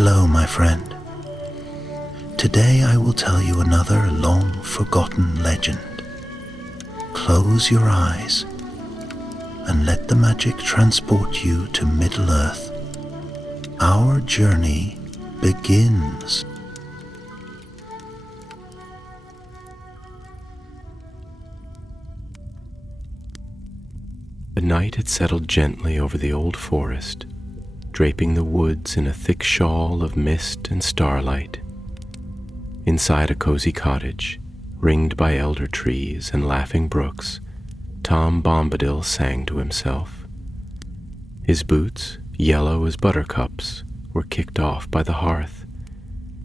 Hello, my friend. Today I will tell you another long-forgotten legend. Close your eyes and let the magic transport you to Middle-earth. Our journey begins. The night had settled gently over the old forest, draping the woods in a thick shawl of mist and starlight. Inside a cozy cottage, ringed by elder trees and laughing brooks, Tom Bombadil sang to himself. His boots, yellow as buttercups, were kicked off by the hearth,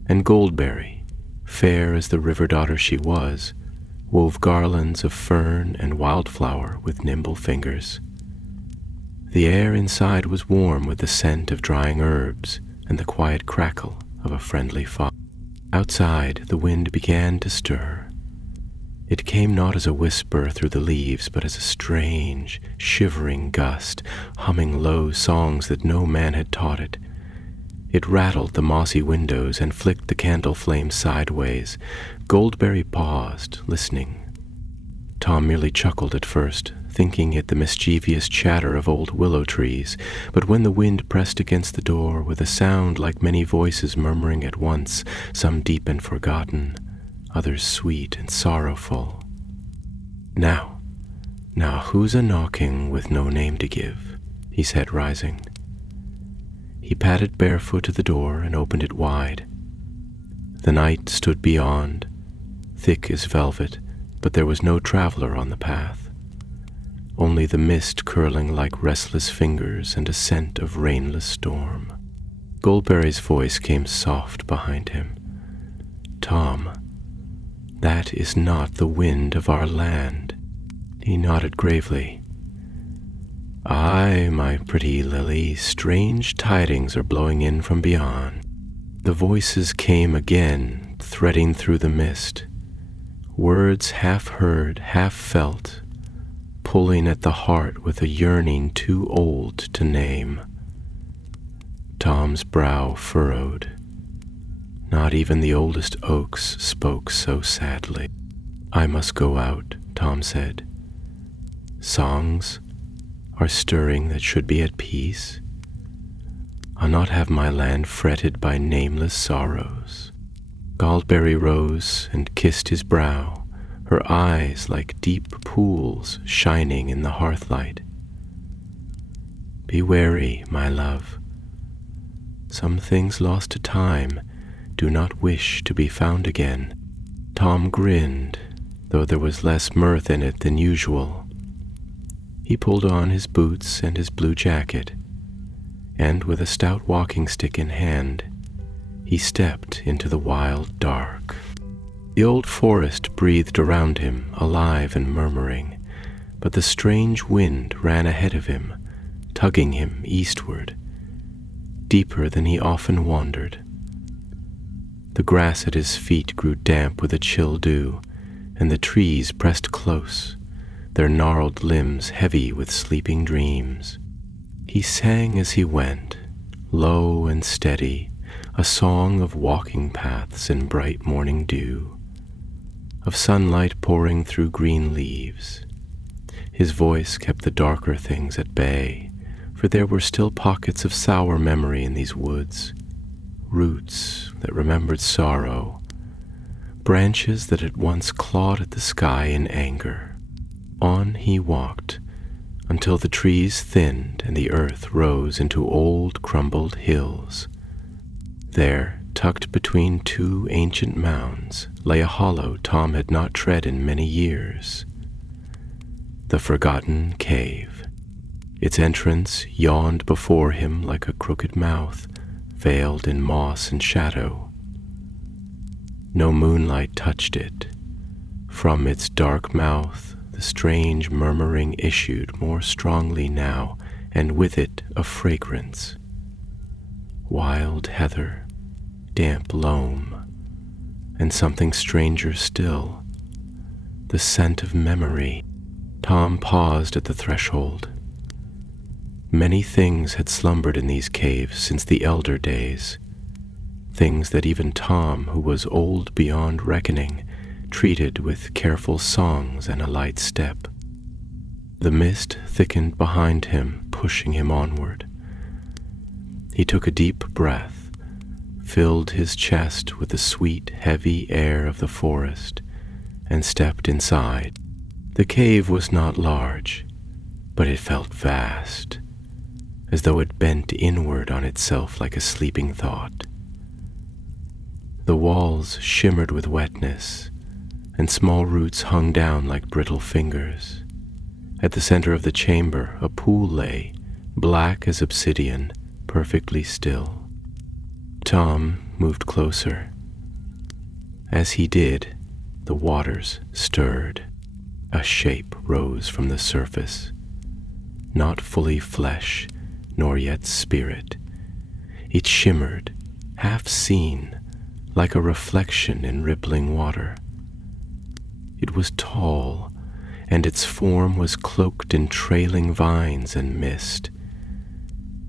and Goldberry, fair as the river daughter she was, wove garlands of fern and wildflower with nimble fingers. The air inside was warm with the scent of drying herbs and the quiet crackle of a friendly fire. Outside, the wind began to stir. It came not as a whisper through the leaves, but as a strange, shivering gust, humming low songs that no man had taught it. It rattled the mossy windows and flicked the candle flames sideways. Goldberry paused, listening. Tom merely chuckled at first, thinking it the mischievous chatter of old willow trees, but when the wind pressed against the door with a sound like many voices murmuring at once, some deep and forgotten, others sweet and sorrowful. Now, who's a-knocking with no name to give?" he said, rising. He padded barefoot to the door and opened it wide. The night stood beyond, thick as velvet, but there was no traveler on the path. Only the mist curling like restless fingers and a scent of rainless storm. Goldberry's voice came soft behind him. "Tom, that is not the wind of our land." He nodded gravely. "Aye, my pretty Lily, strange tidings are blowing in from beyond." The voices came again, threading through the mist. Words half heard, half felt, pulling at the heart with a yearning too old to name. Tom's brow furrowed. Not even the oldest oaks spoke so sadly. "I must go out," Tom said. "Songs are stirring that should be at peace. I'll not have my land fretted by nameless sorrows." Goldberry rose and kissed his brow, her eyes like deep pools shining in the hearthlight. "Be wary, my love. Some things lost to time do not wish to be found again." Tom grinned, though there was less mirth in it than usual. He pulled on his boots and his blue jacket, and with a stout walking stick in hand, he stepped into the wild dark. The old forest breathed around him, alive and murmuring, but the strange wind ran ahead of him, tugging him eastward, deeper than he often wandered. The grass at his feet grew damp with a chill dew, and the trees pressed close, their gnarled limbs heavy with sleeping dreams. He sang as he went, low and steady, a song of walking paths in bright morning dew, of sunlight pouring through green leaves. His voice kept the darker things at bay, for there were still pockets of sour memory in these woods, roots that remembered sorrow, branches that had once clawed at the sky in anger. On he walked, until the trees thinned and the earth rose into old crumbled hills. There, tucked between two ancient mounds, lay a hollow Tom had not tread in many years. The forgotten cave. Its entrance yawned before him like a crooked mouth, veiled in moss and shadow. No moonlight touched it. From its dark mouth the strange murmuring issued more strongly now, and with it a fragrance. Wild heather, damp loam, and something stranger still, the scent of memory. Tom paused at the threshold. Many things had slumbered in these caves since the elder days, things that even Tom, who was old beyond reckoning, treated with careful songs and a light step. The mist thickened behind him, pushing him onward. He took a deep breath, filled his chest with the sweet, heavy air of the forest, and stepped inside. The cave was not large, but it felt vast, as though it bent inward on itself like a sleeping thought. The walls shimmered with wetness, and small roots hung down like brittle fingers. At the center of the chamber, a pool lay, black as obsidian, perfectly still. Tom moved closer. As he did, the waters stirred. A shape rose from the surface, not fully flesh, nor yet spirit. It shimmered, half seen, like a reflection in rippling water. It was tall, and its form was cloaked in trailing vines and mist.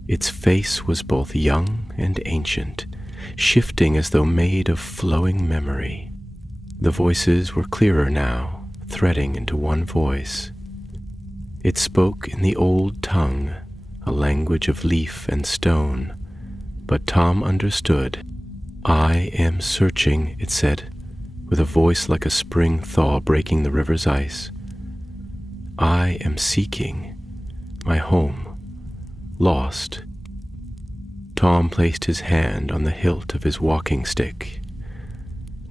Its face was both young and ancient, shifting as though made of flowing memory. The voices were clearer now, threading into one voice. It spoke in the old tongue, a language of leaf and stone, but Tom understood. "I am searching," it said, with a voice like a spring thaw breaking the river's ice. "I am seeking my home, lost." Tom placed his hand on the hilt of his walking stick,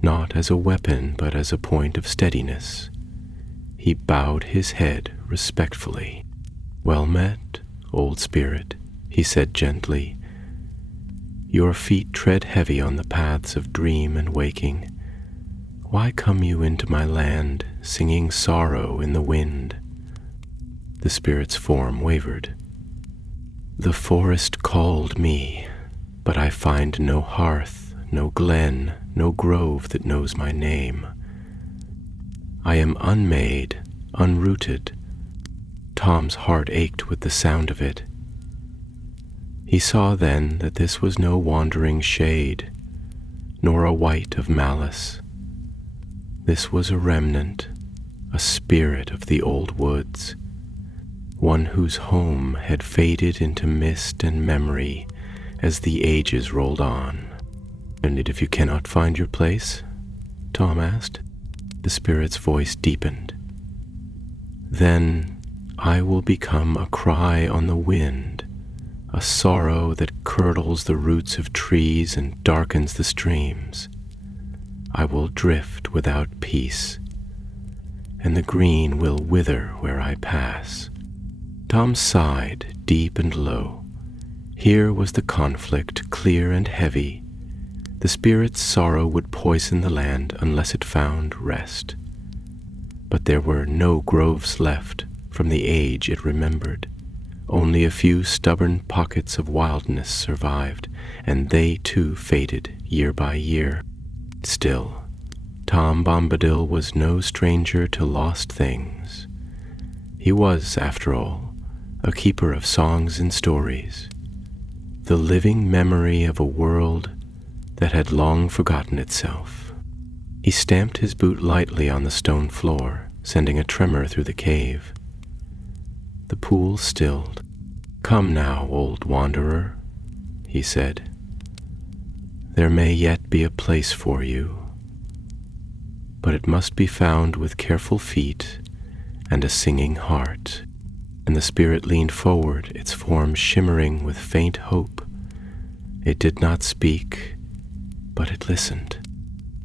not as a weapon but as a point of steadiness. He bowed his head respectfully. "Well met, old spirit," he said gently. "Your feet tread heavy on the paths of dream and waking. Why come you into my land, singing sorrow in the wind?" The spirit's form wavered. "The forest called me, but I find no hearth, no glen, no grove that knows my name. I am unmade, unrooted." Tom's heart ached with the sound of it. He saw then that this was no wandering shade, nor a wight of malice. This was a remnant, a spirit of the old woods, one whose home had faded into mist and memory as the ages rolled on. "And if you cannot find your place?" Tom asked. The spirit's voice deepened. "Then I will become a cry on the wind, a sorrow that curdles the roots of trees and darkens the streams. I will drift without peace, and the green will wither where I pass." Tom sighed, deep and low. Here was the conflict, clear and heavy. The spirit's sorrow would poison the land unless it found rest. But there were no groves left from the age it remembered. Only a few stubborn pockets of wildness survived, and they too faded year by year. Still, Tom Bombadil was no stranger to lost things. He was, after all, a keeper of songs and stories, the living memory of a world that had long forgotten itself. He stamped his boot lightly on the stone floor, sending a tremor through the cave. The pool stilled. "Come now, old wanderer," he said. "There may yet be a place for you, but it must be found with careful feet and a singing heart." And the spirit leaned forward, its form shimmering with faint hope. It did not speak, but it listened.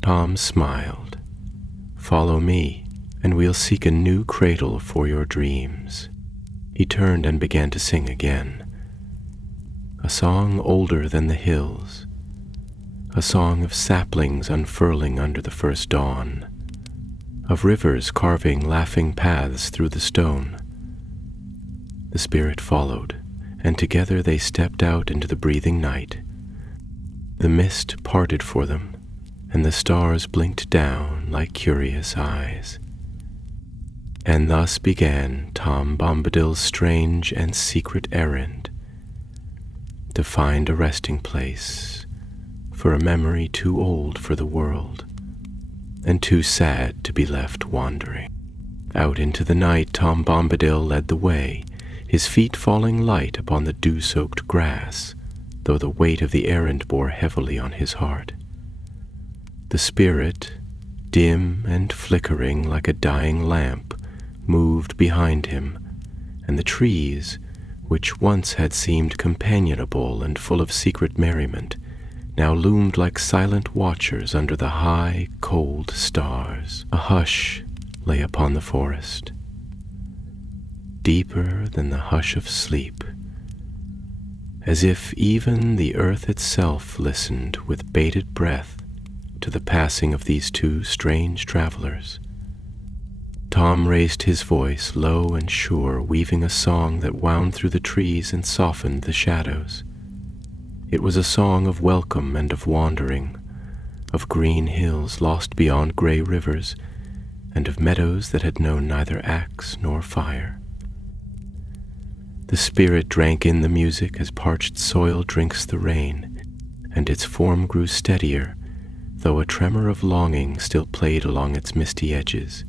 Tom smiled. "Follow me, and we'll seek a new cradle for your dreams." He turned and began to sing again. A song older than the hills, a song of saplings unfurling under the first dawn, of rivers carving laughing paths through the stone. The spirit followed, and together they stepped out into the breathing night. The mist parted for them, and the stars blinked down like curious eyes. And thus began Tom Bombadil's strange and secret errand, to find a resting place for a memory too old for the world, and too sad to be left wandering. Out into the night Tom Bombadil led the way, his feet falling light upon the dew-soaked grass, though the weight of the errand bore heavily on his heart. The spirit, dim and flickering like a dying lamp, moved behind him, and the trees, which once had seemed companionable and full of secret merriment, now loomed like silent watchers under the high, cold stars. A hush lay upon the forest, deeper than the hush of sleep, as if even the earth itself listened with bated breath to the passing of these two strange travelers. Tom raised his voice low and sure, weaving a song that wound through the trees and softened the shadows. It was a song of welcome and of wandering, of green hills lost beyond gray rivers, and of meadows that had known neither axe nor fire. The spirit drank in the music as parched soil drinks the rain, and its form grew steadier, though a tremor of longing still played along its misty edges.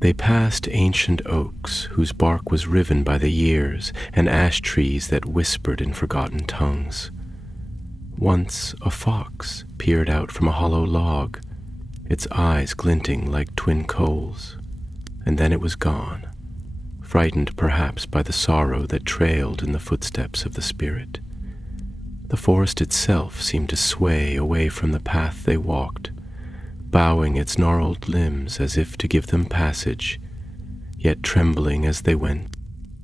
They passed ancient oaks whose bark was riven by the years, and ash trees that whispered in forgotten tongues. Once a fox peered out from a hollow log, its eyes glinting like twin coals, and then it was gone, frightened perhaps by the sorrow that trailed in the footsteps of the spirit. The forest itself seemed to sway away from the path they walked, bowing its gnarled limbs as if to give them passage, yet trembling as they went.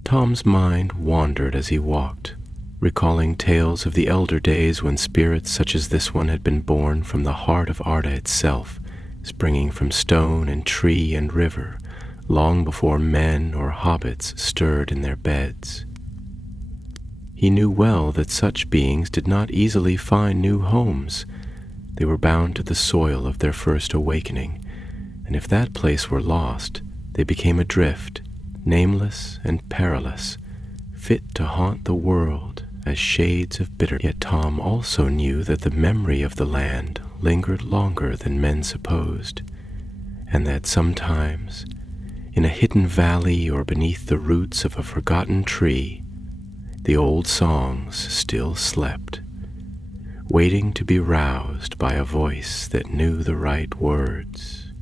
Tom's mind wandered as he walked, recalling tales of the elder days when spirits such as this one had been born from the heart of Arda itself, springing from stone and tree and river, long before men or hobbits stirred in their beds. He knew well that such beings did not easily find new homes. They were bound to the soil of their first awakening, and if that place were lost, they became adrift, nameless and perilous, fit to haunt the world as shades of bitter. Yet Tom also knew that the memory of the land lingered longer than men supposed, and that sometimes, in a hidden valley or beneath the roots of a forgotten tree, the old songs still slept, waiting to be roused by a voice that knew the right words.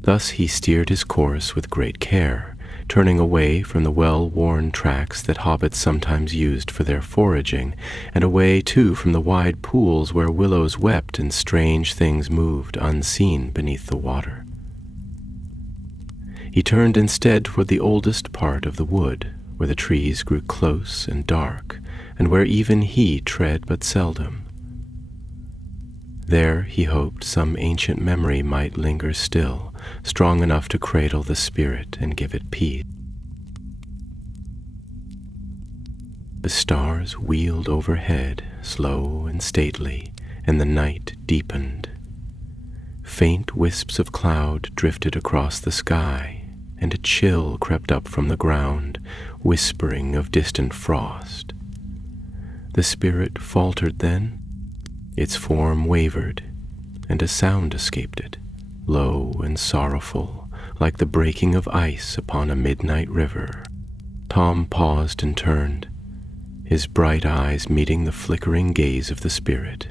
Thus he steered his course with great care, turning away from the well-worn tracks that hobbits sometimes used for their foraging, and away too from the wide pools where willows wept and strange things moved unseen beneath the water. He turned instead toward the oldest part of the wood, where the trees grew close and dark, and where even he tread but seldom. There he hoped some ancient memory might linger still, strong enough to cradle the spirit and give it peace. The stars wheeled overhead, slow and stately, and the night deepened. Faint wisps of cloud drifted across the sky, and a chill crept up from the ground, whispering of distant frost. The spirit faltered then, its form wavered, and a sound escaped it, low and sorrowful, like the breaking of ice upon a midnight river. Tom paused and turned, his bright eyes meeting the flickering gaze of the spirit.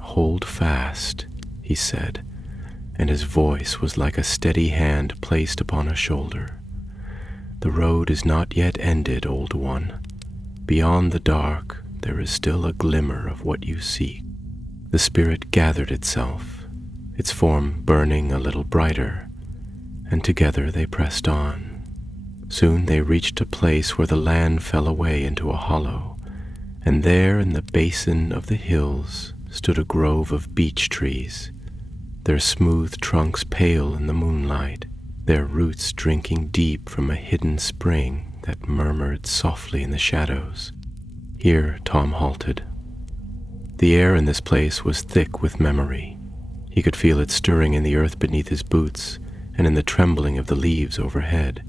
"Hold fast," he said, and his voice was like a steady hand placed upon a shoulder. "The road is not yet ended, old one. Beyond the dark, there is still a glimmer of what you seek." The spirit gathered itself, its form burning a little brighter, and together they pressed on. Soon they reached a place where the land fell away into a hollow, and there in the basin of the hills stood a grove of beech trees, their smooth trunks pale in the moonlight, their roots drinking deep from a hidden spring that murmured softly in the shadows. Here Tom halted. The air in this place was thick with memory. He could feel it stirring in the earth beneath his boots and in the trembling of the leaves overhead.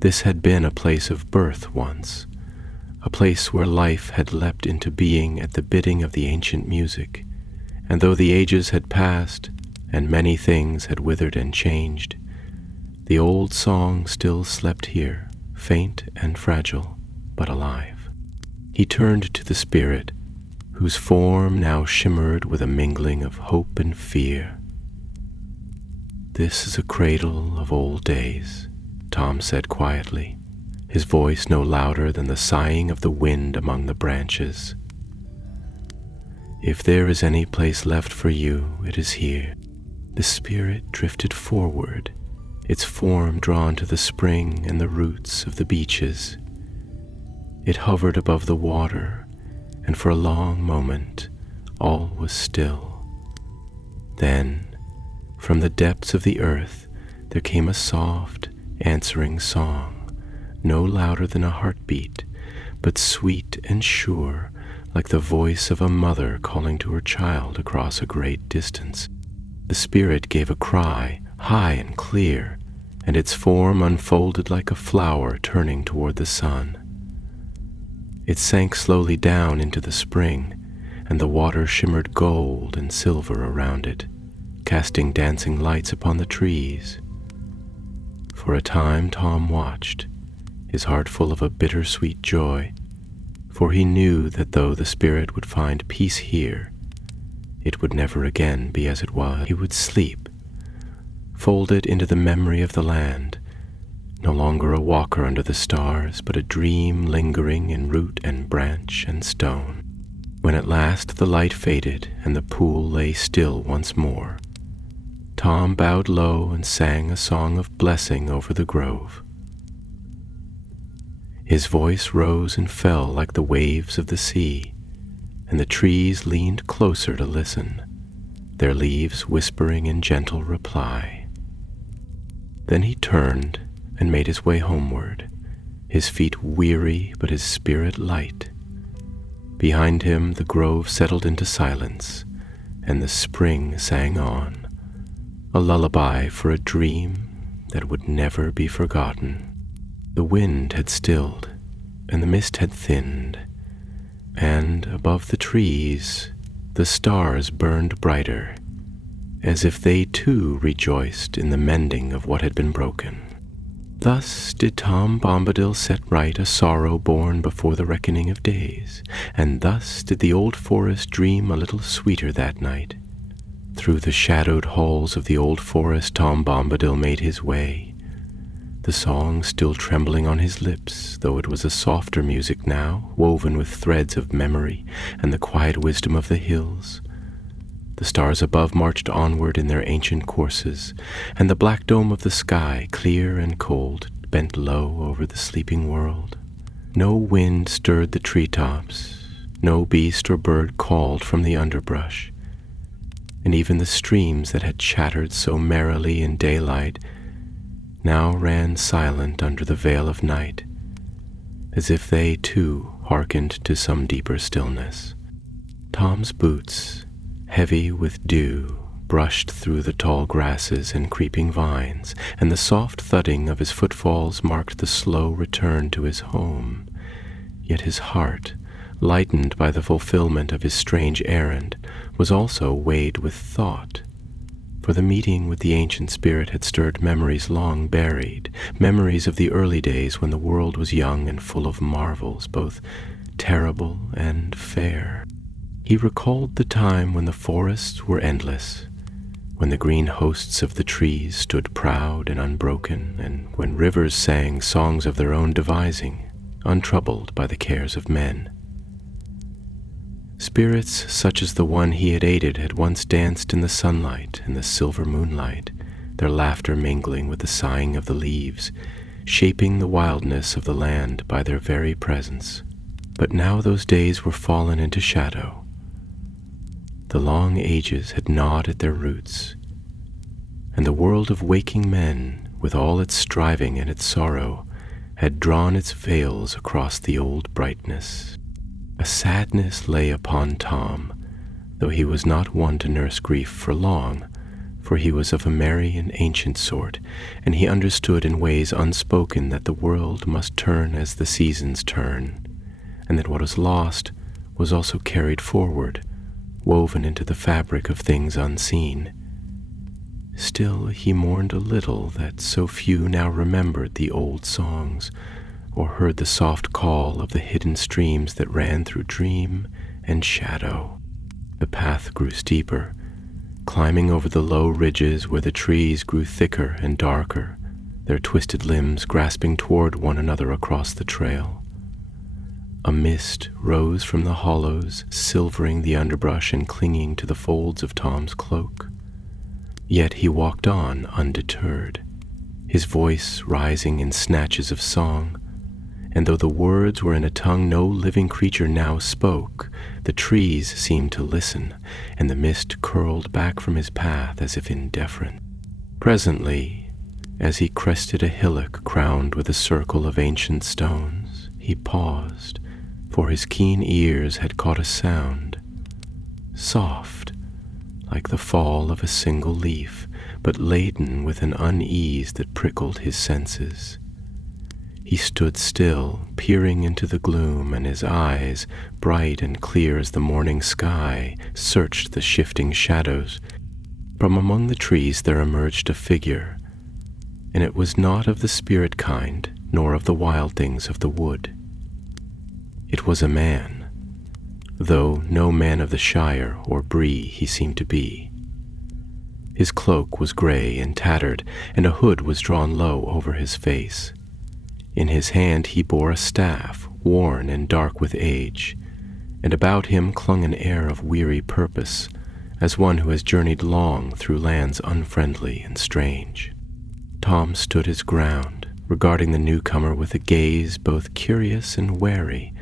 This had been a place of birth once, a place where life had leapt into being at the bidding of the ancient music, and though the ages had passed, and many things had withered and changed, the old song still slept here, faint and fragile, but alive. He turned to the spirit, whose form now shimmered with a mingling of hope and fear. "This is a cradle of old days," Tom said quietly, his voice no louder than the sighing of the wind among the branches. "If there is any place left for you, it is here." The spirit drifted forward, its form drawn to the spring and the roots of the beeches. It hovered above the water, and for a long moment all was still. Then, from the depths of the earth, there came a soft, answering song, no louder than a heartbeat, but sweet and sure, like the voice of a mother calling to her child across a great distance. The spirit gave a cry, high and clear, and its form unfolded like a flower turning toward the sun. It sank slowly down into the spring, and the water shimmered gold and silver around it, casting dancing lights upon the trees. For a time Tom watched, his heart full of a bittersweet joy, for he knew that though the spirit would find peace here, it would never again be as it was. He would sleep, folded into the memory of the land, no longer a walker under the stars, but a dream lingering in root and branch and stone. When at last the light faded and the pool lay still once more, Tom bowed low and sang a song of blessing over the grove. His voice rose and fell like the waves of the sea, and the trees leaned closer to listen, their leaves whispering in gentle reply. Then he turned and made his way homeward, his feet weary but his spirit light. Behind him the grove settled into silence, and the spring sang on, a lullaby for a dream that would never be forgotten. The wind had stilled, and the mist had thinned, and above the trees the stars burned brighter, as if they too rejoiced in the mending of what had been broken. Thus did Tom Bombadil set right a sorrow born before the reckoning of days, and thus did the old forest dream a little sweeter that night. Through the shadowed halls of the old forest Tom Bombadil made his way, the song still trembling on his lips, though it was a softer music now, woven with threads of memory and the quiet wisdom of the hills. The stars above marched onward in their ancient courses, and the black dome of the sky, clear and cold, bent low over the sleeping world. No wind stirred the treetops, no beast or bird called from the underbrush, and even the streams that had chattered so merrily in daylight now ran silent under the veil of night, as if they too hearkened to some deeper stillness. Tom's boots, heavy with dew, brushed through the tall grasses and creeping vines, and the soft thudding of his footfalls marked the slow return to his home. Yet his heart, lightened by the fulfillment of his strange errand, was also weighed with thought, for the meeting with the ancient spirit had stirred memories long buried, memories of the early days when the world was young and full of marvels, both terrible and fair. He recalled the time when the forests were endless, when the green hosts of the trees stood proud and unbroken, and when rivers sang songs of their own devising, untroubled by the cares of men. Spirits such as the one he had aided had once danced in the sunlight and the silver moonlight, their laughter mingling with the sighing of the leaves, shaping the wildness of the land by their very presence. But now those days were fallen into shadow. The long ages had gnawed at their roots, and the world of waking men, with all its striving and its sorrow, had drawn its veils across the old brightness. A sadness lay upon Tom, though he was not one to nurse grief for long, for he was of a merry and ancient sort, and he understood in ways unspoken that the world must turn as the seasons turn, and that what was lost was also carried forward, woven into the fabric of things unseen. Still, he mourned a little that so few now remembered the old songs, or heard the soft call of the hidden streams that ran through dream and shadow. The path grew steeper, climbing over the low ridges where the trees grew thicker and darker, their twisted limbs grasping toward one another across the trail. A mist rose from the hollows, silvering the underbrush and clinging to the folds of Tom's cloak. Yet he walked on undeterred, his voice rising in snatches of song, and though the words were in a tongue no living creature now spoke, the trees seemed to listen, and the mist curled back from his path as if in deference. Presently, as he crested a hillock crowned with a circle of ancient stones, he paused, for his keen ears had caught a sound, soft, like the fall of a single leaf, but laden with an unease that prickled his senses. He stood still, peering into the gloom, and his eyes, bright and clear as the morning sky, searched the shifting shadows. From among the trees there emerged a figure, and it was not of the spirit kind, nor of the wild things of the wood. It was a man, though no man of the shire or bree he seemed to be. His cloak was gray and tattered, and a hood was drawn low over his face. In his hand he bore a staff, worn and dark with age, and about him clung an air of weary purpose, as one who has journeyed long through lands unfriendly and strange. Tom stood his ground, regarding the newcomer with a gaze both curious and wary,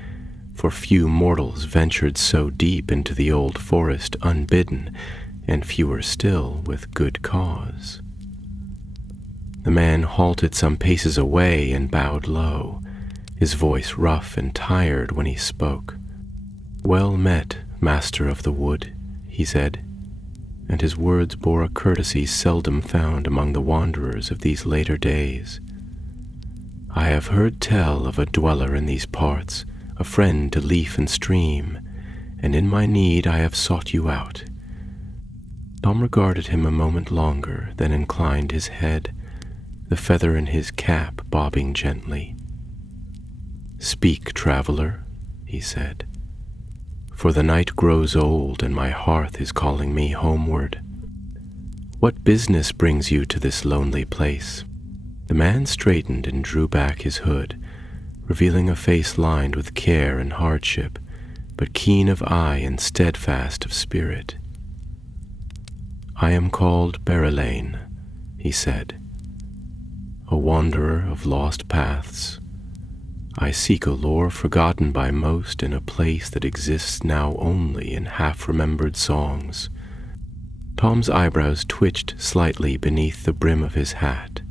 for few mortals ventured so deep into the old forest unbidden, and fewer still with good cause. The man halted some paces away and bowed low, his voice rough and tired when he spoke. "Well met, Master of the Wood," he said, and his words bore a courtesy seldom found among the wanderers of these later days. "I have heard tell of a dweller in these parts, a friend to leaf and stream, and in my need I have sought you out." Tom regarded him a moment longer, then inclined his head, the feather in his cap bobbing gently. "Speak, traveler," he said, "for the night grows old and my hearth is calling me homeward. What business brings you to this lonely place?" The man straightened and drew back his hood, revealing a face lined with care and hardship, but keen of eye and steadfast of spirit. "I am called Bedtime," he said, "a wanderer of lost paths. I seek a lore forgotten by most in a place that exists now only in half-remembered songs." Tom's eyebrows twitched slightly beneath the brim of his hat,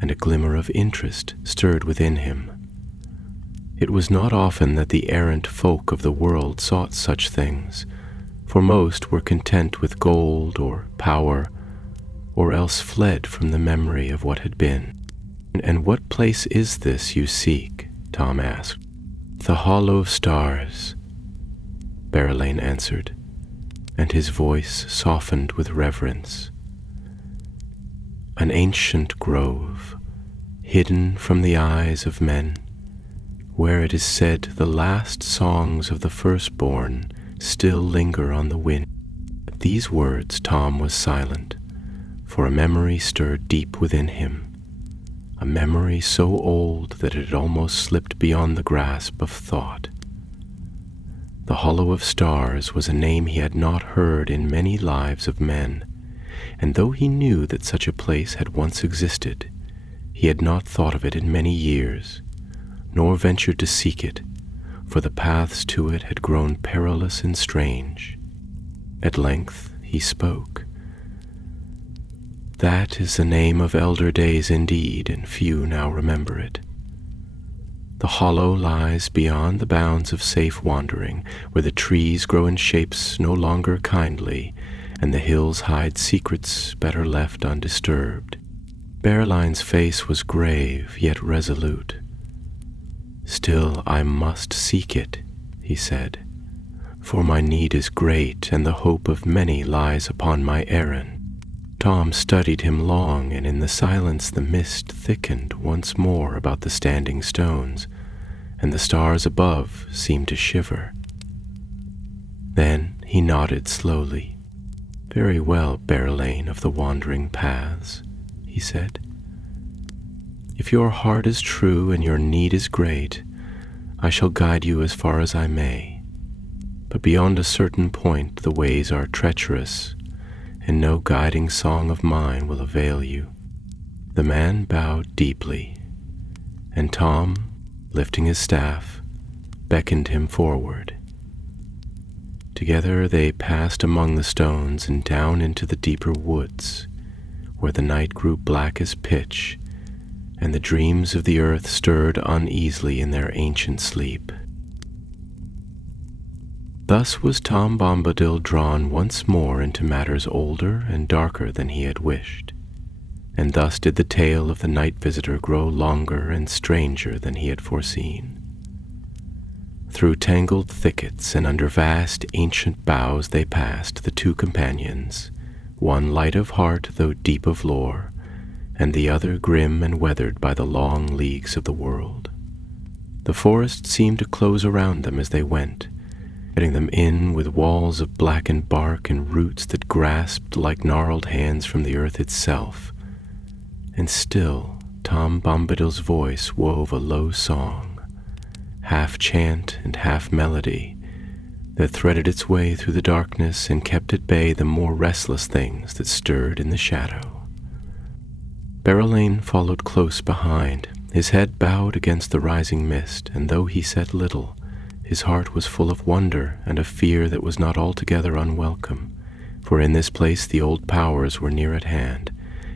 and a glimmer of interest stirred within him. It was not often that the errant folk of the world sought such things, for most were content with gold or power, or else fled from the memory of what had been. "And what place is this you seek?" Tom asked. "The Hollow of Stars," Bedtime answered, and his voice softened with reverence. "An ancient grove, hidden from the eyes of men, where it is said the last songs of the firstborn still linger on the wind." At these words Tom was silent, for a memory stirred deep within him, a memory so old that it had almost slipped beyond the grasp of thought. The Hollow of Stars was a name he had not heard in many lives of men, and though he knew that such a place had once existed, he had not thought of it in many years, nor ventured to seek it, for the paths to it had grown perilous and strange. At length he spoke. "That is the name of elder days indeed, and few now remember it. The hollow lies beyond the bounds of safe wandering, where the trees grow in shapes no longer kindly, and the hills hide secrets better left undisturbed." Bedtime's face was grave yet resolute. "Still I must seek it," he said, "for my need is great, and the hope of many lies upon my errand." Tom studied him long, and in the silence the mist thickened once more about the standing stones, and the stars above seemed to shiver. Then he nodded slowly. "Very well, Berelain of the wandering paths," he said. "If your heart is true and your need is great, I shall guide you as far as I may. But beyond a certain point the ways are treacherous, and no guiding song of mine will avail you." The man bowed deeply, and Tom, lifting his staff, beckoned him forward. Together they passed among the stones and down into the deeper woods, where the night grew black as pitch, and the dreams of the earth stirred uneasily in their ancient sleep. Thus was Tom Bombadil drawn once more into matters older and darker than he had wished, and thus did the tale of the night visitor grow longer and stranger than he had foreseen. Through tangled thickets and under vast ancient boughs they passed, the two companions, one light of heart though deep of lore, and the other grim and weathered by the long leagues of the world. The forest seemed to close around them as they went, getting them in with walls of blackened bark and roots that grasped like gnarled hands from the earth itself. And still Tom Bombadil's voice wove a low song, half chant and half melody, that threaded its way through the darkness and kept at bay the more restless things that stirred in the shadow. Berelain followed close behind, his head bowed against the rising mist, and though he said little, his heart was full of wonder and a fear that was not altogether unwelcome, for in this place the old powers were near at hand,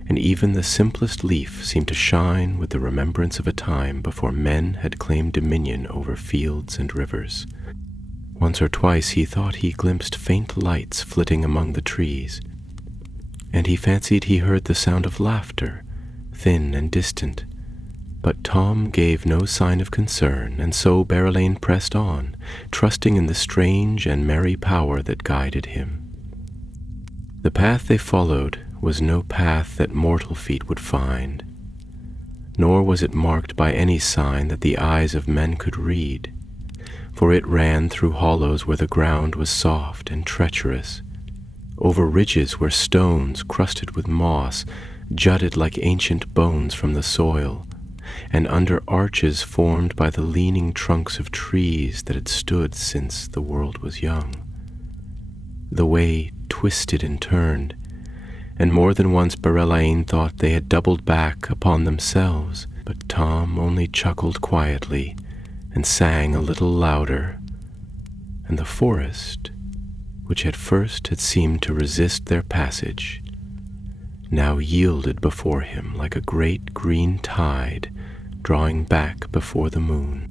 and even the simplest leaf seemed to shine with the remembrance of a time before men had claimed dominion over fields and rivers. Once or twice he thought he glimpsed faint lights flitting among the trees, and he fancied he heard the sound of laughter, thin and distant. But Tom gave no sign of concern, and so Berelain pressed on, trusting in the strange and merry power that guided him. The path they followed was no path that mortal feet would find, nor was it marked by any sign that the eyes of men could read, for it ran through hollows where the ground was soft and treacherous, over ridges where stones crusted with moss jutted like ancient bones from the soil, and under arches formed by the leaning trunks of trees that had stood since the world was young. The way twisted and turned, and more than once Berelain thought they had doubled back upon themselves, but Tom only chuckled quietly and sang a little louder, and the forest, which at first had seemed to resist their passage, now yielded before him like a great green tide drawing back before the moon.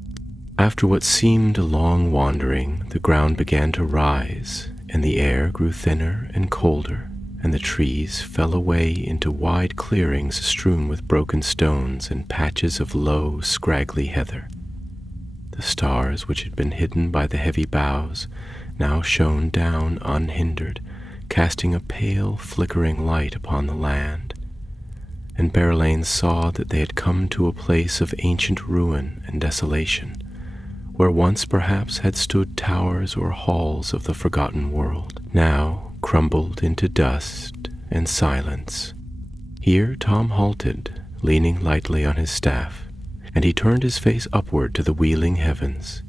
After what seemed a long wandering, the ground began to rise, and the air grew thinner and colder, and the trees fell away into wide clearings strewn with broken stones and patches of low, scraggly heather. The stars, which had been hidden by the heavy boughs, now shone down unhindered, casting a pale, flickering light upon the land, and Berelain saw that they had come to a place of ancient ruin and desolation, where once perhaps had stood towers or halls of the forgotten world, now crumbled into dust and silence. Here Tom halted, leaning lightly on his staff, and he turned his face upward to the wheeling heavens,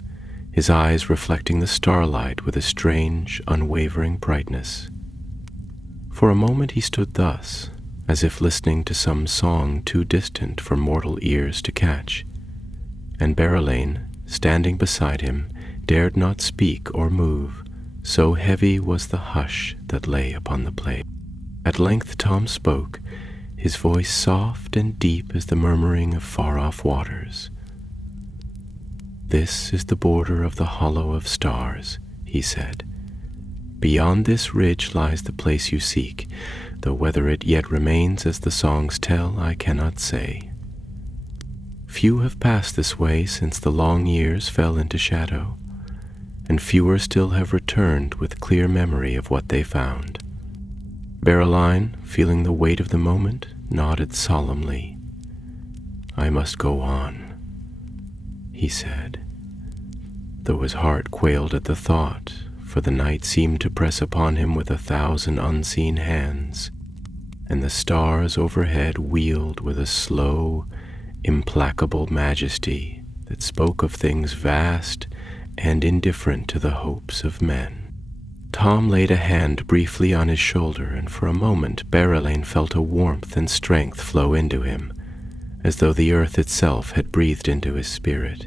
his eyes reflecting the starlight with a strange, unwavering brightness. For a moment he stood thus, as if listening to some song too distant for mortal ears to catch, and Berelain, standing beside him, dared not speak or move, so heavy was the hush that lay upon the place. At length Tom spoke, his voice soft and deep as the murmuring of far-off waters. "This is the border of the Hollow of Stars," he said. "Beyond this ridge lies the place you seek, though whether it yet remains as the songs tell, I cannot say. Few have passed this way since the long years fell into shadow, and fewer still have returned with clear memory of what they found. Beryline, feeling the weight of the moment, nodded solemnly. "I must go on," he said, though his heart quailed at the thought, for the night seemed to press upon him with 1,000 unseen hands, and the stars overhead wheeled with a slow, implacable majesty that spoke of things vast and indifferent to the hopes of men. Tom laid a hand briefly on his shoulder, and for a moment Beryline felt a warmth and strength flow into him, as though the earth itself had breathed into his spirit.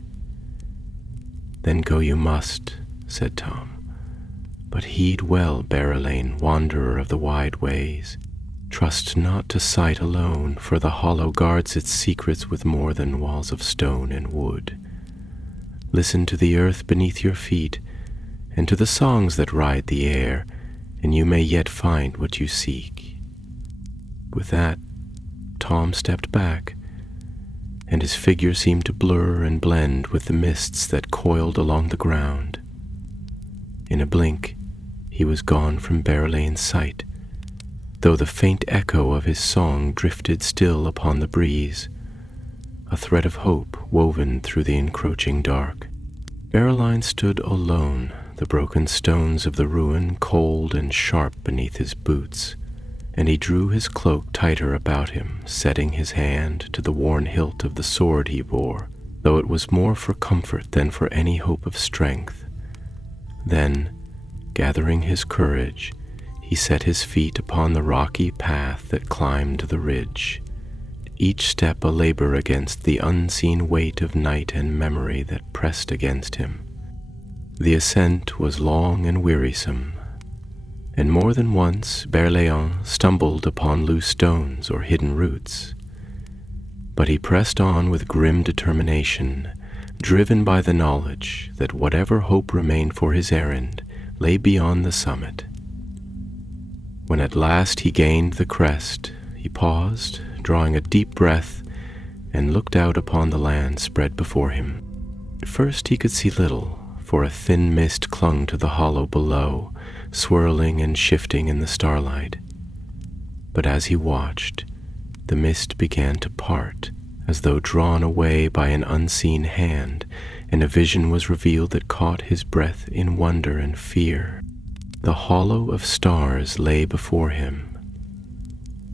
"Then go you must," said Tom. "But heed well, Beryline, wanderer of the wide ways. Trust not to sight alone, for the hollow guards its secrets with more than walls of stone and wood. Listen to the earth beneath your feet, and to the songs that ride the air, and you may yet find what you seek." With that, Tom stepped back, and his figure seemed to blur and blend with the mists that coiled along the ground. In a blink, he was gone from Beryline's sight, though the faint echo of his song drifted still upon the breeze, a thread of hope woven through the encroaching dark. Beryline stood alone, the broken stones of the ruin cold and sharp beneath his boots, and he drew his cloak tighter about him, setting his hand to the worn hilt of the sword he bore, though it was more for comfort than for any hope of strength. Then, gathering his courage, he set his feet upon the rocky path that climbed the ridge, each step a labor against the unseen weight of night and memory that pressed against him. The ascent was long and wearisome, and more than once Beryline stumbled upon loose stones or hidden roots. But he pressed on with grim determination, driven by the knowledge that whatever hope remained for his errand lay beyond the summit. When at last he gained the crest, he paused, drawing a deep breath, and looked out upon the land spread before him. At first he could see little, for a thin mist clung to the hollow below, swirling and shifting in the starlight. But as he watched, the mist began to part, as though drawn away by an unseen hand, and a vision was revealed that caught his breath in wonder and fear. The hollow of stars lay before him,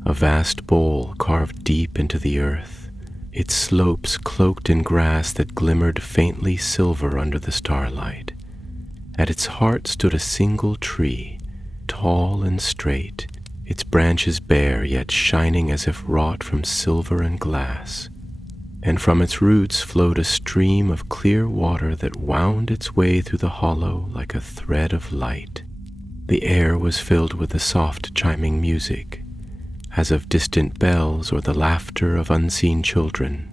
a vast bowl carved deep into the earth, its slopes cloaked in grass that glimmered faintly silver under the starlight. At its heart stood a single tree, tall and straight, its branches bare yet shining as if wrought from silver and glass, and from its roots flowed a stream of clear water that wound its way through the hollow like a thread of light. The air was filled with the soft chiming music, as of distant bells or the laughter of unseen children,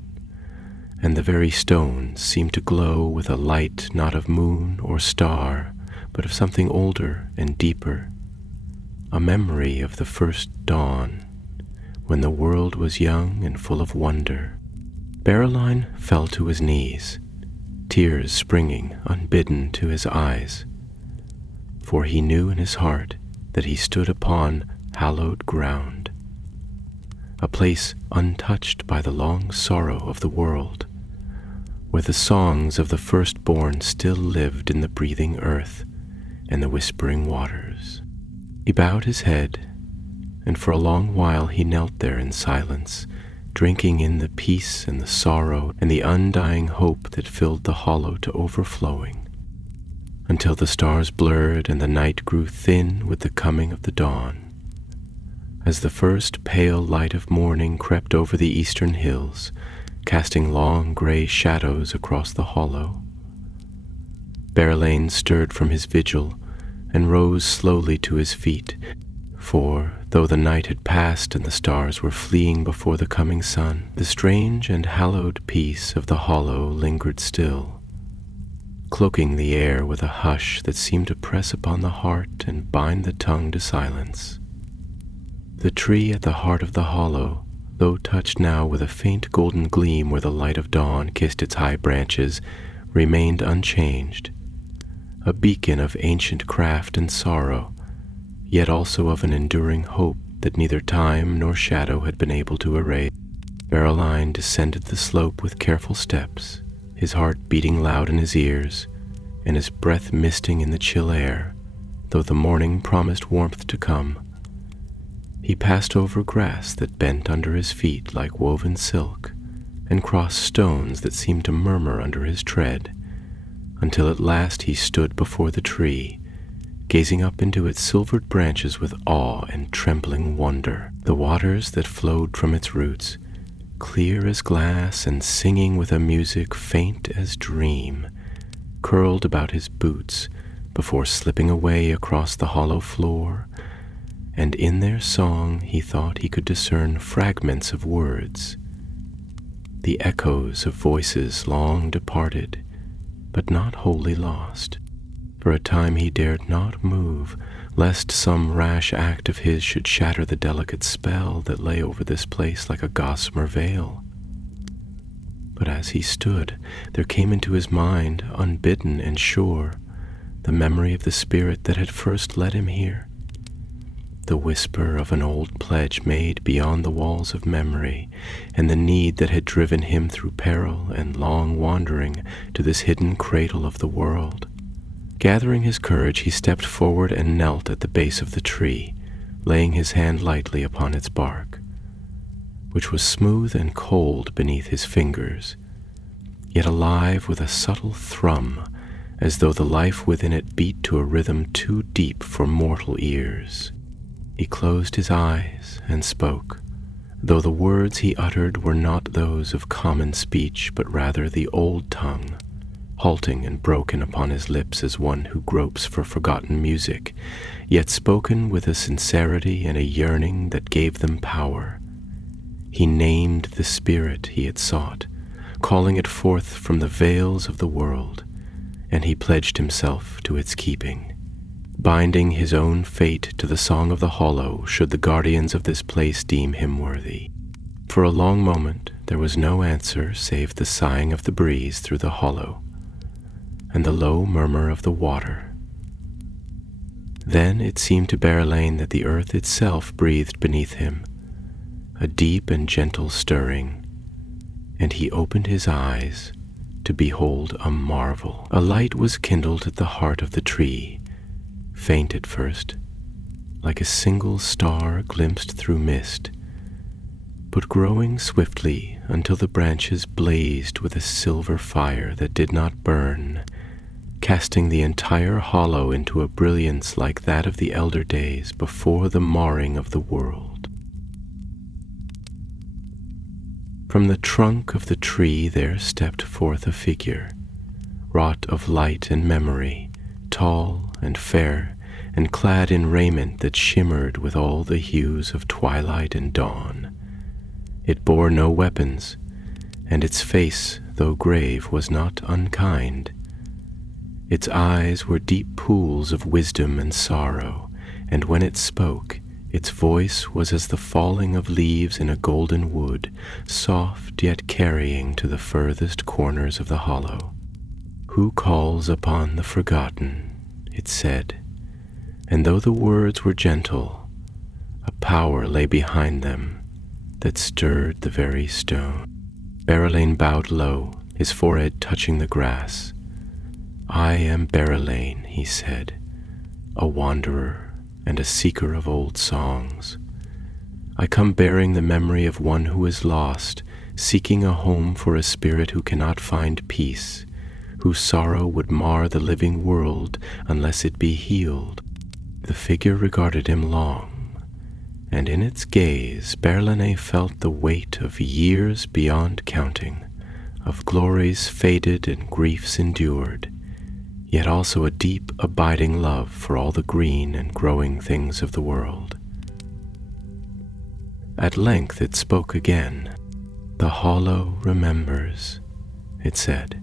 and the very stones seemed to glow with a light not of moon or star, but of something older and deeper, a memory of the first dawn, when the world was young and full of wonder. Beryline fell to his knees, tears springing unbidden to his eyes, for he knew in his heart that he stood upon hallowed ground, a place untouched by the long sorrow of the world, where the songs of the firstborn still lived in the breathing earth and the whispering waters. He bowed his head, and for a long while he knelt there in silence, drinking in the peace and the sorrow and the undying hope that filled the hollow to overflowing, until the stars blurred and the night grew thin with the coming of the dawn. As the first pale light of morning crept over the eastern hills, casting long gray shadows across the hollow, Beryline stirred from his vigil and rose slowly to his feet, for, though the night had passed and the stars were fleeing before the coming sun, the strange and hallowed peace of the hollow lingered still, cloaking the air with a hush that seemed to press upon the heart and bind the tongue to silence. The tree at the heart of the hollow, though touched now with a faint golden gleam where the light of dawn kissed its high branches, remained unchanged, a beacon of ancient craft and sorrow, yet also of an enduring hope that neither time nor shadow had been able to erase. Beryline descended the slope with careful steps, his heart beating loud in his ears, and his breath misting in the chill air, though the morning promised warmth to come. He passed over grass that bent under his feet like woven silk, and crossed stones that seemed to murmur under his tread, until at last he stood before the tree, gazing up into its silvered branches with awe and trembling wonder. The waters that flowed from its roots, clear as glass and singing with a music faint as dream, curled about his boots before slipping away across the hollow floor, and in their song he thought he could discern fragments of words, the echoes of voices long departed, but not wholly lost. For a time he dared not move, lest some rash act of his should shatter the delicate spell that lay over this place like a gossamer veil. But as he stood, there came into his mind, unbidden and sure, the memory of the spirit that had first led him here, the whisper of an old pledge made beyond the walls of memory, and the need that had driven him through peril and long wandering to this hidden cradle of the world. Gathering his courage, he stepped forward and knelt at the base of the tree, laying his hand lightly upon its bark, which was smooth and cold beneath his fingers, yet alive with a subtle thrum, as though the life within it beat to a rhythm too deep for mortal ears. He closed his eyes and spoke, though the words he uttered were not those of common speech, but rather the old tongue, halting and broken upon his lips as one who gropes for forgotten music, yet spoken with a sincerity and a yearning that gave them power. He named the spirit he had sought, calling it forth from the veils of the world, and he pledged himself to its keeping, binding his own fate to the song of the hollow should the guardians of this place deem him worthy. For a long moment there was no answer save the sighing of the breeze through the hollow, and the low murmur of the water. Then it seemed to Beryline that the earth itself breathed beneath him, a deep and gentle stirring, and he opened his eyes to behold a marvel. A light was kindled at the heart of the tree, faint at first, like a single star glimpsed through mist, but growing swiftly until the branches blazed with a silver fire that did not burn, casting the entire hollow into a brilliance like that of the elder days before the marring of the world. From the trunk of the tree there stepped forth a figure, wrought of light and memory, tall and fair, and clad in raiment that shimmered with all the hues of twilight and dawn. It bore no weapons, and its face, though grave, was not unkind. Its eyes were deep pools of wisdom and sorrow, and when it spoke, its voice was as the falling of leaves in a golden wood, soft yet carrying to the furthest corners of the hollow. "Who calls upon the forgotten?" it said, and though the words were gentle, a power lay behind them that stirred the very stone. Beryline bowed low, his forehead touching the grass. "I am Beryline," he said, "a wanderer and a seeker of old songs. I come bearing the memory of one who is lost, seeking a home for a spirit who cannot find peace, whose sorrow would mar the living world unless it be healed." The figure regarded him long, and in its gaze Beryline felt the weight of years beyond counting, of glories faded and griefs endured, yet also a deep, abiding love for all the green and growing things of the world. At length it spoke again. "The hollow remembers," it said.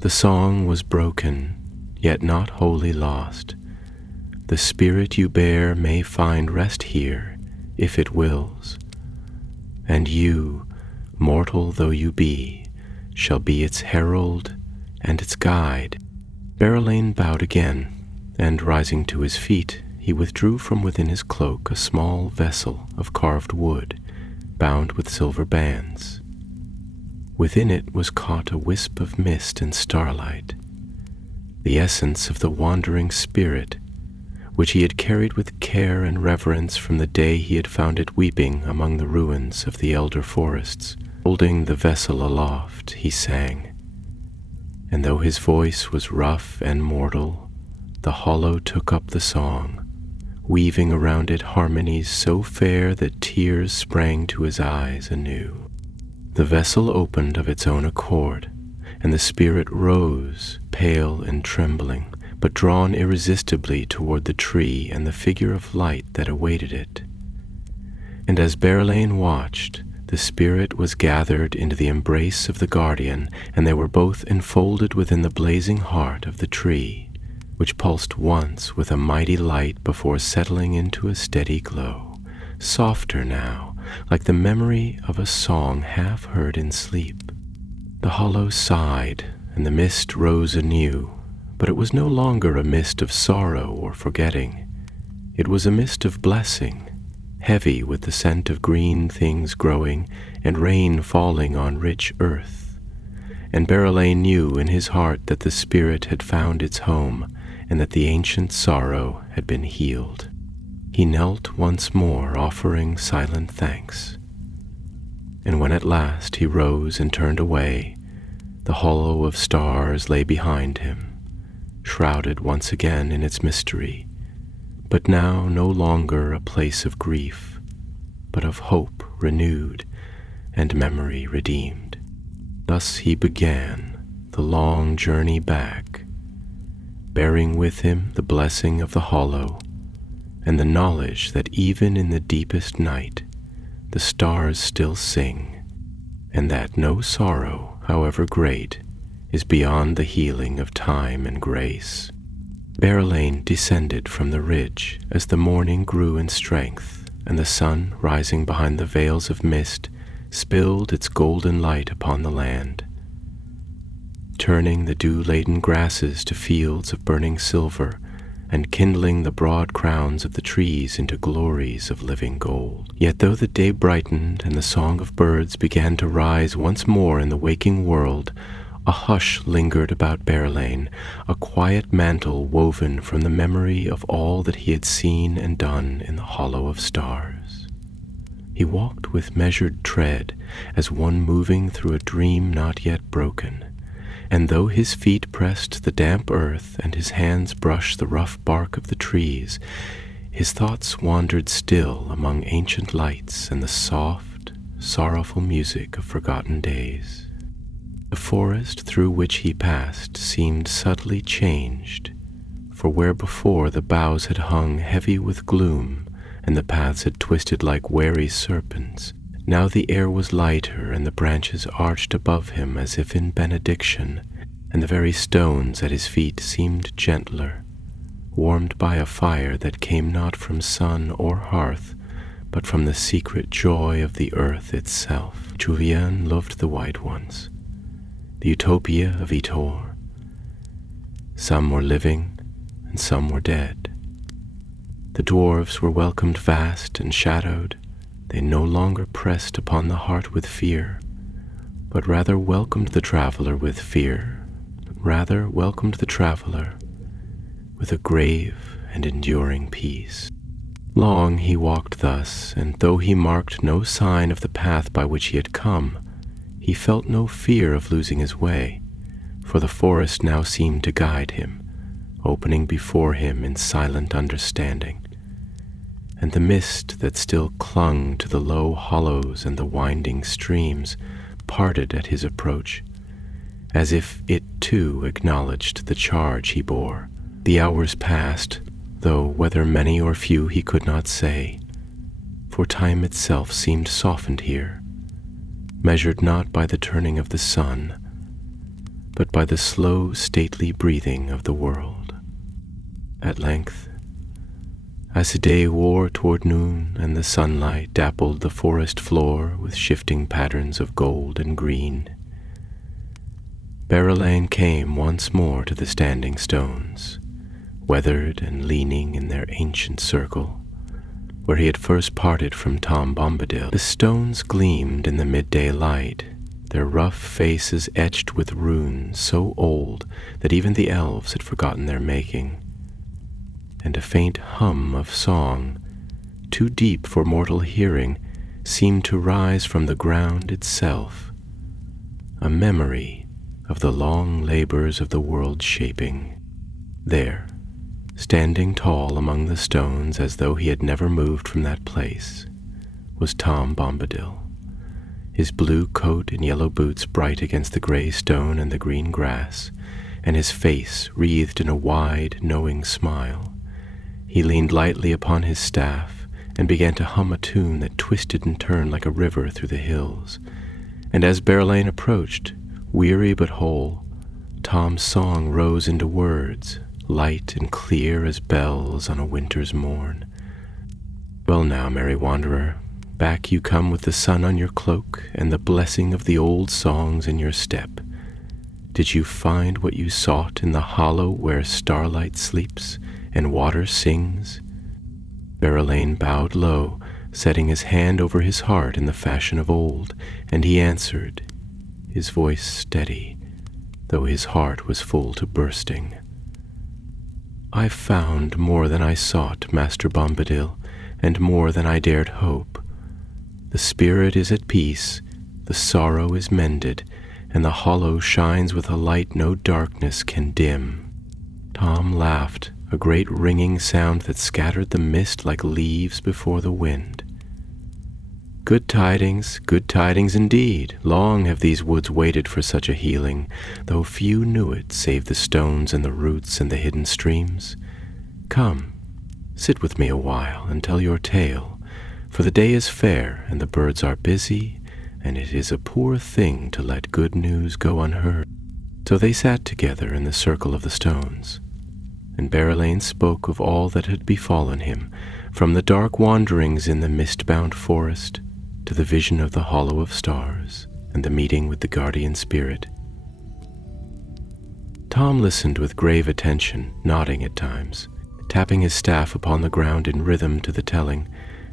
"The song was broken, yet not wholly lost. The spirit you bear may find rest here, if it wills, and you, mortal though you be, shall be its herald and its guide. Berelain bowed again, and rising to his feet, he withdrew from within his cloak a small vessel of carved wood, bound with silver bands. Within it was caught a wisp of mist and starlight, the essence of the wandering spirit, which he had carried with care and reverence from the day he had found it weeping among the ruins of the elder forests. Holding the vessel aloft, he sang, and though his voice was rough and mortal, the hollow took up the song, weaving around it harmonies so fair that tears sprang to his eyes anew. The vessel opened of its own accord, and the spirit rose, pale and trembling, but drawn irresistibly toward the tree and the figure of light that awaited it. And as Berelain watched, the spirit was gathered into the embrace of the guardian, and they were both enfolded within the blazing heart of the tree, which pulsed once with a mighty light before settling into a steady glow, softer now, like the memory of a song half heard in sleep. The hollow sighed, and the mist rose anew, but it was no longer a mist of sorrow or forgetting. It was a mist of blessing, heavy with the scent of green things growing and rain falling on rich earth. And Berelain knew in his heart that the spirit had found its home and that the ancient sorrow had been healed. He knelt once more, offering silent thanks. And when at last he rose and turned away, the hollow of stars lay behind him, shrouded once again in its mystery, but now no longer a place of grief, but of hope renewed and memory redeemed. Thus he began the long journey back, bearing with him the blessing of the hollow and the knowledge that even in the deepest night the stars still sing, and that no sorrow, however great, is beyond the healing of time and grace. Berelain descended from the ridge as the morning grew in strength, and the sun, rising behind the veils of mist, spilled its golden light upon the land, turning the dew-laden grasses to fields of burning silver, and kindling the broad crowns of the trees into glories of living gold. Yet though the day brightened and the song of birds began to rise once more in the waking world, a hush lingered about Berelain, a quiet mantle woven from the memory of all that he had seen and done in the hollow of stars. He walked with measured tread, as one moving through a dream not yet broken, and though his feet pressed the damp earth and his hands brushed the rough bark of the trees, his thoughts wandered still among ancient lights and the soft, sorrowful music of forgotten days. The forest through which he passed seemed subtly changed, for where before the boughs had hung heavy with gloom and the paths had twisted like wary serpents, now the air was lighter and the branches arched above him as if in benediction, and the very stones at his feet seemed gentler, warmed by a fire that came not from sun or hearth, but from the secret joy of the earth itself. Julian loved the white ones, the utopia of Etor. Some were living, and some were dead. The dwarves were welcomed vast and shadowed. They no longer pressed upon the heart with fear, but rather welcomed the traveler with a grave and enduring peace. Long he walked thus, and though he marked no sign of the path by which he had come, he felt no fear of losing his way, for the forest now seemed to guide him, opening before him in silent understanding, and the mist that still clung to the low hollows and the winding streams parted at his approach, as if it too acknowledged the charge he bore. The hours passed, though whether many or few he could not say, for time itself seemed softened here, measured not by the turning of the sun, but by the slow, stately breathing of the world. At length, as the day wore toward noon and the sunlight dappled the forest floor with shifting patterns of gold and green, Berelain came once more to the standing stones, weathered and leaning in their ancient circle, where he had first parted from Tom Bombadil. The stones gleamed in the midday light, their rough faces etched with runes so old that even the elves had forgotten their making, and a faint hum of song, too deep for mortal hearing, seemed to rise from the ground itself, a memory of the long labors of the world shaping. There, standing tall among the stones as though he had never moved from that place, was Tom Bombadil, his blue coat and yellow boots bright against the gray stone and the green grass, and his face wreathed in a wide, knowing smile. He leaned lightly upon his staff and began to hum a tune that twisted and turned like a river through the hills. And as Berelain approached, weary but whole, Tom's song rose into words, light and clear as bells on a winter's morn. Well now, merry wanderer, back you come with the sun on your cloak and the blessing of the old songs in your step. Did you find what you sought in the hollow where starlight sleeps and water sings? Berelain bowed low, setting his hand over his heart in the fashion of old, and he answered, his voice steady, though his heart was full to bursting. I found more than I sought, Master Bombadil, and more than I dared hope. The spirit is at peace, the sorrow is mended, and the hollow shines with a light no darkness can dim. Tom laughed, a great ringing sound that scattered the mist like leaves before the wind. Good tidings indeed. Long have these woods waited for such a healing, though few knew it save the stones and the roots and the hidden streams. Come, sit with me a while and tell your tale, for the day is fair and the birds are busy, and it is a poor thing to let good news go unheard. So they sat together in the circle of the stones, and Berelain spoke of all that had befallen him, from the dark wanderings in the mist-bound forest to the vision of the hollow of stars and the meeting with the guardian spirit. Tom listened with grave attention, nodding at times, tapping his staff upon the ground in rhythm to the telling,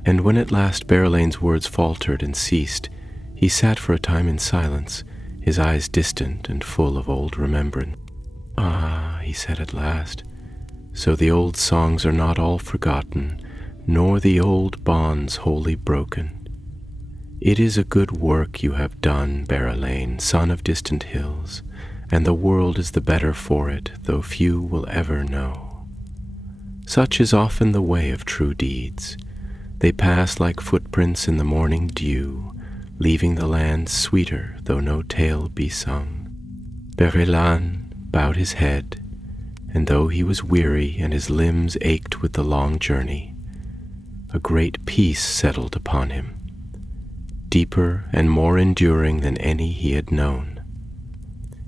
and when at last Berelain's words faltered and ceased, he sat for a time in silence, his eyes distant and full of old remembrance. Ah, he said at last, so the old songs are not all forgotten, nor the old bonds wholly broken. It is a good work you have done, Berelain, son of distant hills, and the world is the better for it, though few will ever know. Such is often the way of true deeds. They pass like footprints in the morning dew, leaving the land sweeter, though no tale be sung. Berelain bowed his head, and though he was weary and his limbs ached with the long journey, a great peace settled upon him, deeper and more enduring than any he had known.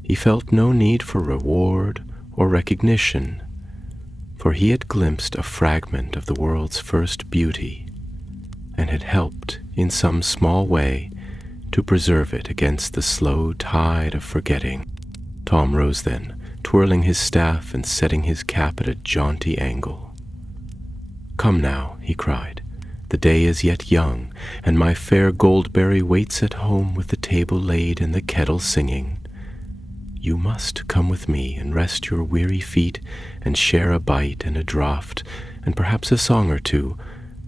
He felt no need for reward or recognition, for he had glimpsed a fragment of the world's first beauty and had helped, in some small way, to preserve it against the slow tide of forgetting. Tom rose then, twirling his staff and setting his cap at a jaunty angle. Come now, he cried, the day is yet young, and my fair Goldberry waits at home with the table laid and the kettle singing. You must come with me and rest your weary feet and share a bite and a draught and perhaps a song or two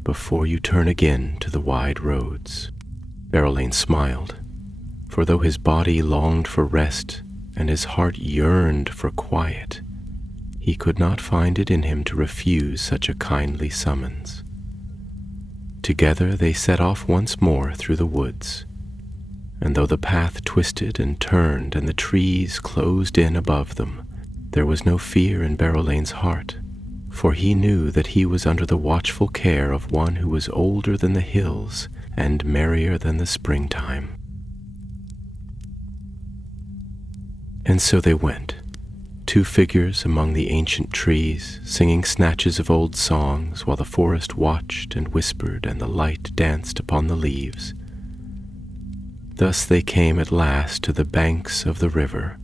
before you turn again to the wide roads. Berelain smiled, for though his body longed for rest and his heart yearned for quiet, he could not find it in him to refuse such a kindly summons. Together they set off once more through the woods, and though the path twisted and turned and the trees closed in above them, there was no fear in Berelain's heart, for he knew that he was under the watchful care of one who was older than the hills and merrier than the springtime. And so they went, two figures among the ancient trees, singing snatches of old songs while the forest watched and whispered and the light danced upon the leaves. Thus they came at last to the banks of the river,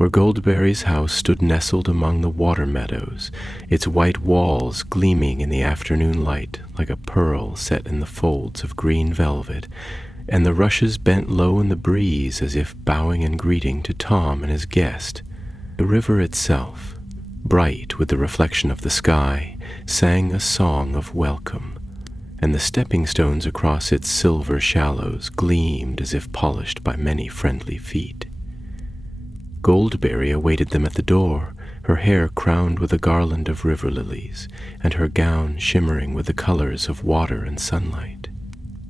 where Goldberry's house stood nestled among the water meadows, its white walls gleaming in the afternoon light like a pearl set in the folds of green velvet, and the rushes bent low in the breeze as if bowing in greeting to Tom and his guest. The river itself, bright with the reflection of the sky, sang a song of welcome, and the stepping stones across its silver shallows gleamed as if polished by many friendly feet. Goldberry awaited them at the door, her hair crowned with a garland of river lilies, and her gown shimmering with the colors of water and sunlight,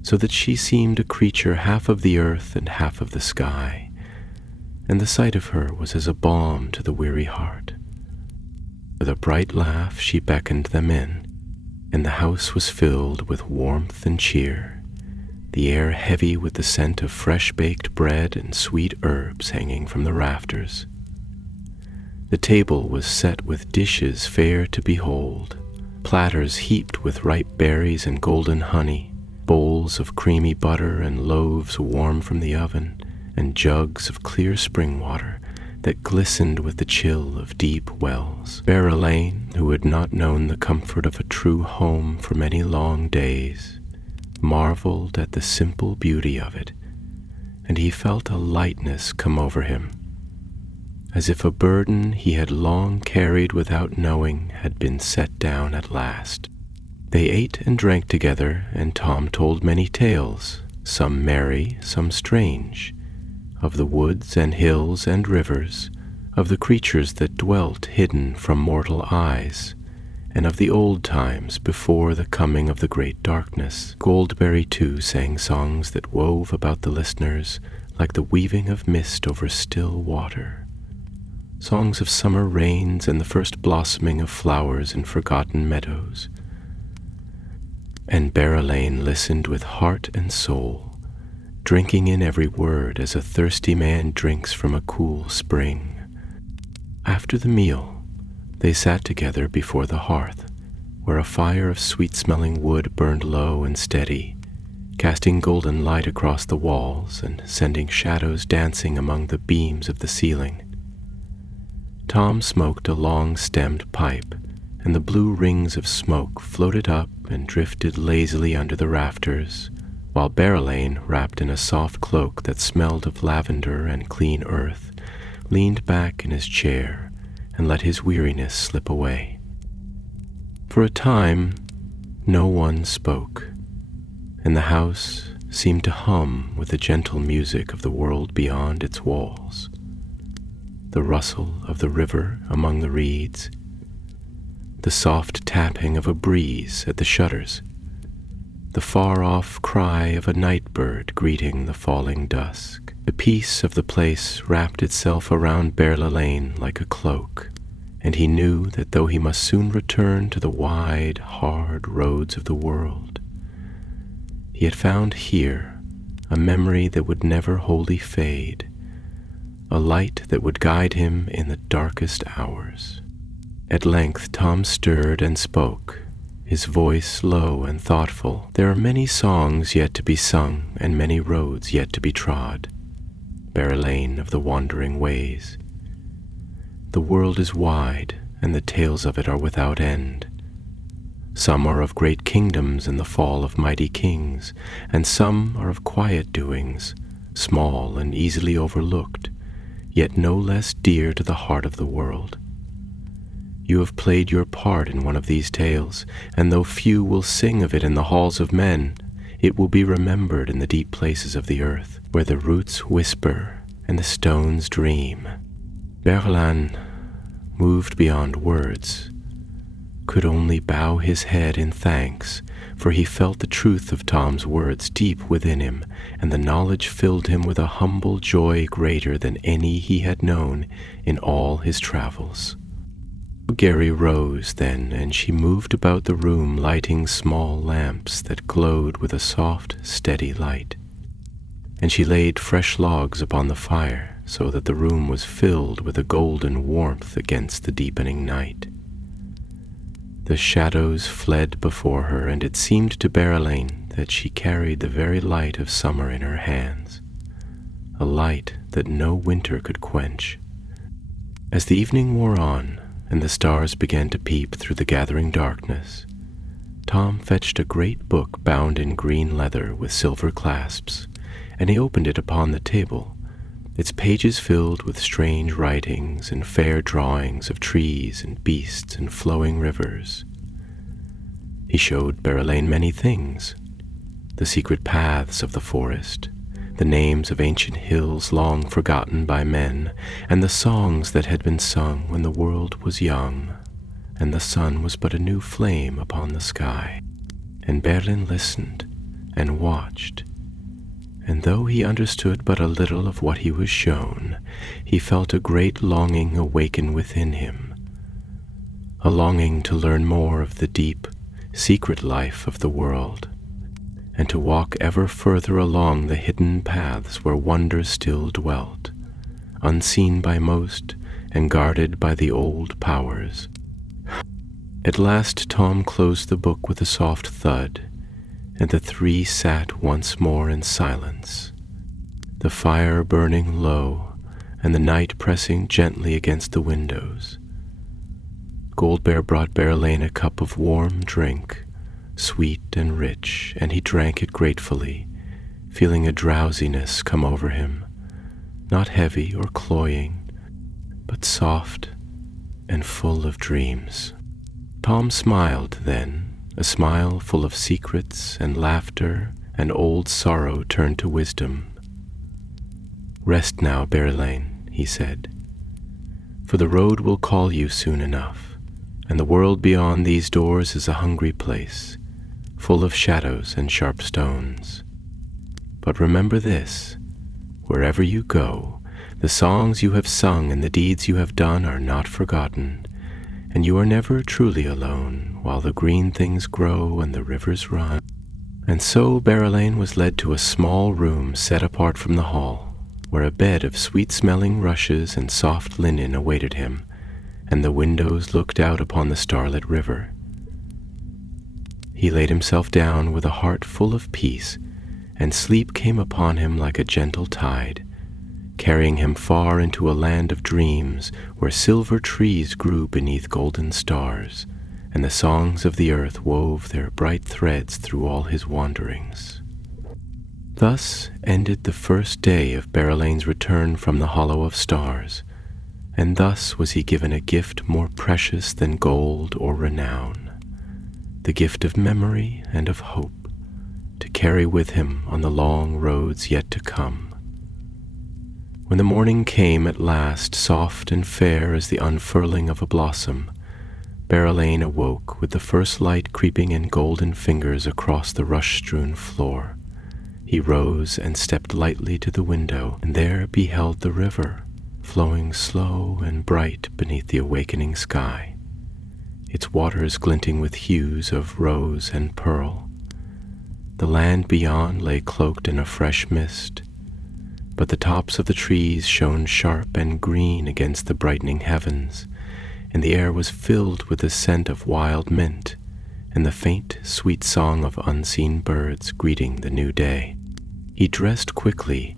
so that she seemed a creature half of the earth and half of the sky, and the sight of her was as a balm to the weary heart. With a bright laugh she beckoned them in, and the house was filled with warmth and cheer, the air heavy with the scent of fresh-baked bread and sweet herbs hanging from the rafters. The table was set with dishes fair to behold, platters heaped with ripe berries and golden honey, bowls of creamy butter and loaves warm from the oven, and jugs of clear spring water that glistened with the chill of deep wells. Barrelane, who had not known the comfort of a true home for many long days, marveled at the simple beauty of it, and he felt a lightness come over him, as if a burden he had long carried without knowing had been set down at last. They ate and drank together, and Tom told many tales, some merry, some strange, of the woods and hills and rivers, of the creatures that dwelt hidden from mortal eyes, and of the old times before the coming of the great darkness. Goldberry, too, sang songs that wove about the listeners like the weaving of mist over still water, songs of summer rains and the first blossoming of flowers in forgotten meadows. And Barrelane listened with heart and soul, drinking in every word as a thirsty man drinks from a cool spring. After the meal, they sat together before the hearth, where a fire of sweet-smelling wood burned low and steady, casting golden light across the walls and sending shadows dancing among the beams of the ceiling. Tom smoked a long-stemmed pipe, and the blue rings of smoke floated up and drifted lazily under the rafters, while Barrelane, wrapped in a soft cloak that smelled of lavender and clean earth, leaned back in his chair and let his weariness slip away. For a time, no one spoke, and the house seemed to hum with the gentle music of the world beyond its walls, the rustle of the river among the reeds, the soft tapping of a breeze at the shutters, the far-off cry of a night bird greeting the falling dusk. The peace of the place wrapped itself around Barrelane like a cloak, and he knew that though he must soon return to the wide, hard roads of the world, he had found here a memory that would never wholly fade, a light that would guide him in the darkest hours. At length Tom stirred and spoke, his voice low and thoughtful. "There are many songs yet to be sung, and many roads yet to be trod, Barrelane of the wandering ways. The world is wide, and the tales of it are without end. Some are of great kingdoms and the fall of mighty kings, and some are of quiet doings, small and easily overlooked, yet no less dear to the heart of the world. You have played your part in one of these tales, and though few will sing of it in the halls of men, it will be remembered in the deep places of the earth, where the roots whisper and the stones dream." Barrelane, moved beyond words, could only bow his head in thanks, for he felt the truth of Tom's words deep within him, and the knowledge filled him with a humble joy greater than any he had known in all his travels. Gary rose then, and she moved about the room lighting small lamps that glowed with a soft, steady light. And she laid fresh logs upon the fire, so that the room was filled with a golden warmth against the deepening night. The shadows fled before her, and it seemed to Barrelane that she carried the very light of summer in her hands, a light that no winter could quench. As the evening wore on, and the stars began to peep through the gathering darkness, Tom fetched a great book bound in green leather with silver clasps, and he opened it upon the table, its pages filled with strange writings and fair drawings of trees and beasts and flowing rivers. He showed Berelain many things: the secret paths of the forest, the names of ancient hills long forgotten by men, and the songs that had been sung when the world was young, and the sun was but a new flame upon the sky. And Berlin listened and watched, and though he understood but a little of what he was shown, he felt a great longing awaken within him, a longing to learn more of the deep, secret life of the world, and to walk ever further along the hidden paths where wonder still dwelt, unseen by most and guarded by the old powers. At last Tom closed the book with a soft thud, and the three sat once more in silence, the fire burning low and the night pressing gently against the windows. Goldbear brought Berelain a cup of warm drink, sweet and rich, and he drank it gratefully, feeling a drowsiness come over him, not heavy or cloying, but soft and full of dreams. Tom smiled then, a smile full of secrets and laughter, and old sorrow turned to wisdom. "Rest now, Berelain," he said, "for the road will call you soon enough, and the world beyond these doors is a hungry place, full of shadows and sharp stones. But remember this: wherever you go, the songs you have sung and the deeds you have done are not forgotten, and you are never truly alone while the green things grow and the rivers run." And so Berelain was led to a small room set apart from the hall, where a bed of sweet-smelling rushes and soft linen awaited him, and the windows looked out upon the starlit river. He laid himself down with a heart full of peace, and sleep came upon him like a gentle tide, carrying him far into a land of dreams where silver trees grew beneath golden stars, and the songs of the earth wove their bright threads through all his wanderings. Thus ended the first day of Berelain's return from the Hollow of Stars, and thus was he given a gift more precious than gold or renown, the gift of memory and of hope, to carry with him on the long roads yet to come. When the morning came at last, soft and fair as the unfurling of a blossom, Berelain awoke with the first light creeping in golden fingers across the rush-strewn floor. He rose and stepped lightly to the window, and there beheld the river, flowing slow and bright beneath the awakening sky, its waters glinting with hues of rose and pearl. The land beyond lay cloaked in a fresh mist, but the tops of the trees shone sharp and green against the brightening heavens, and the air was filled with the scent of wild mint and the faint, sweet song of unseen birds greeting the new day. He dressed quickly,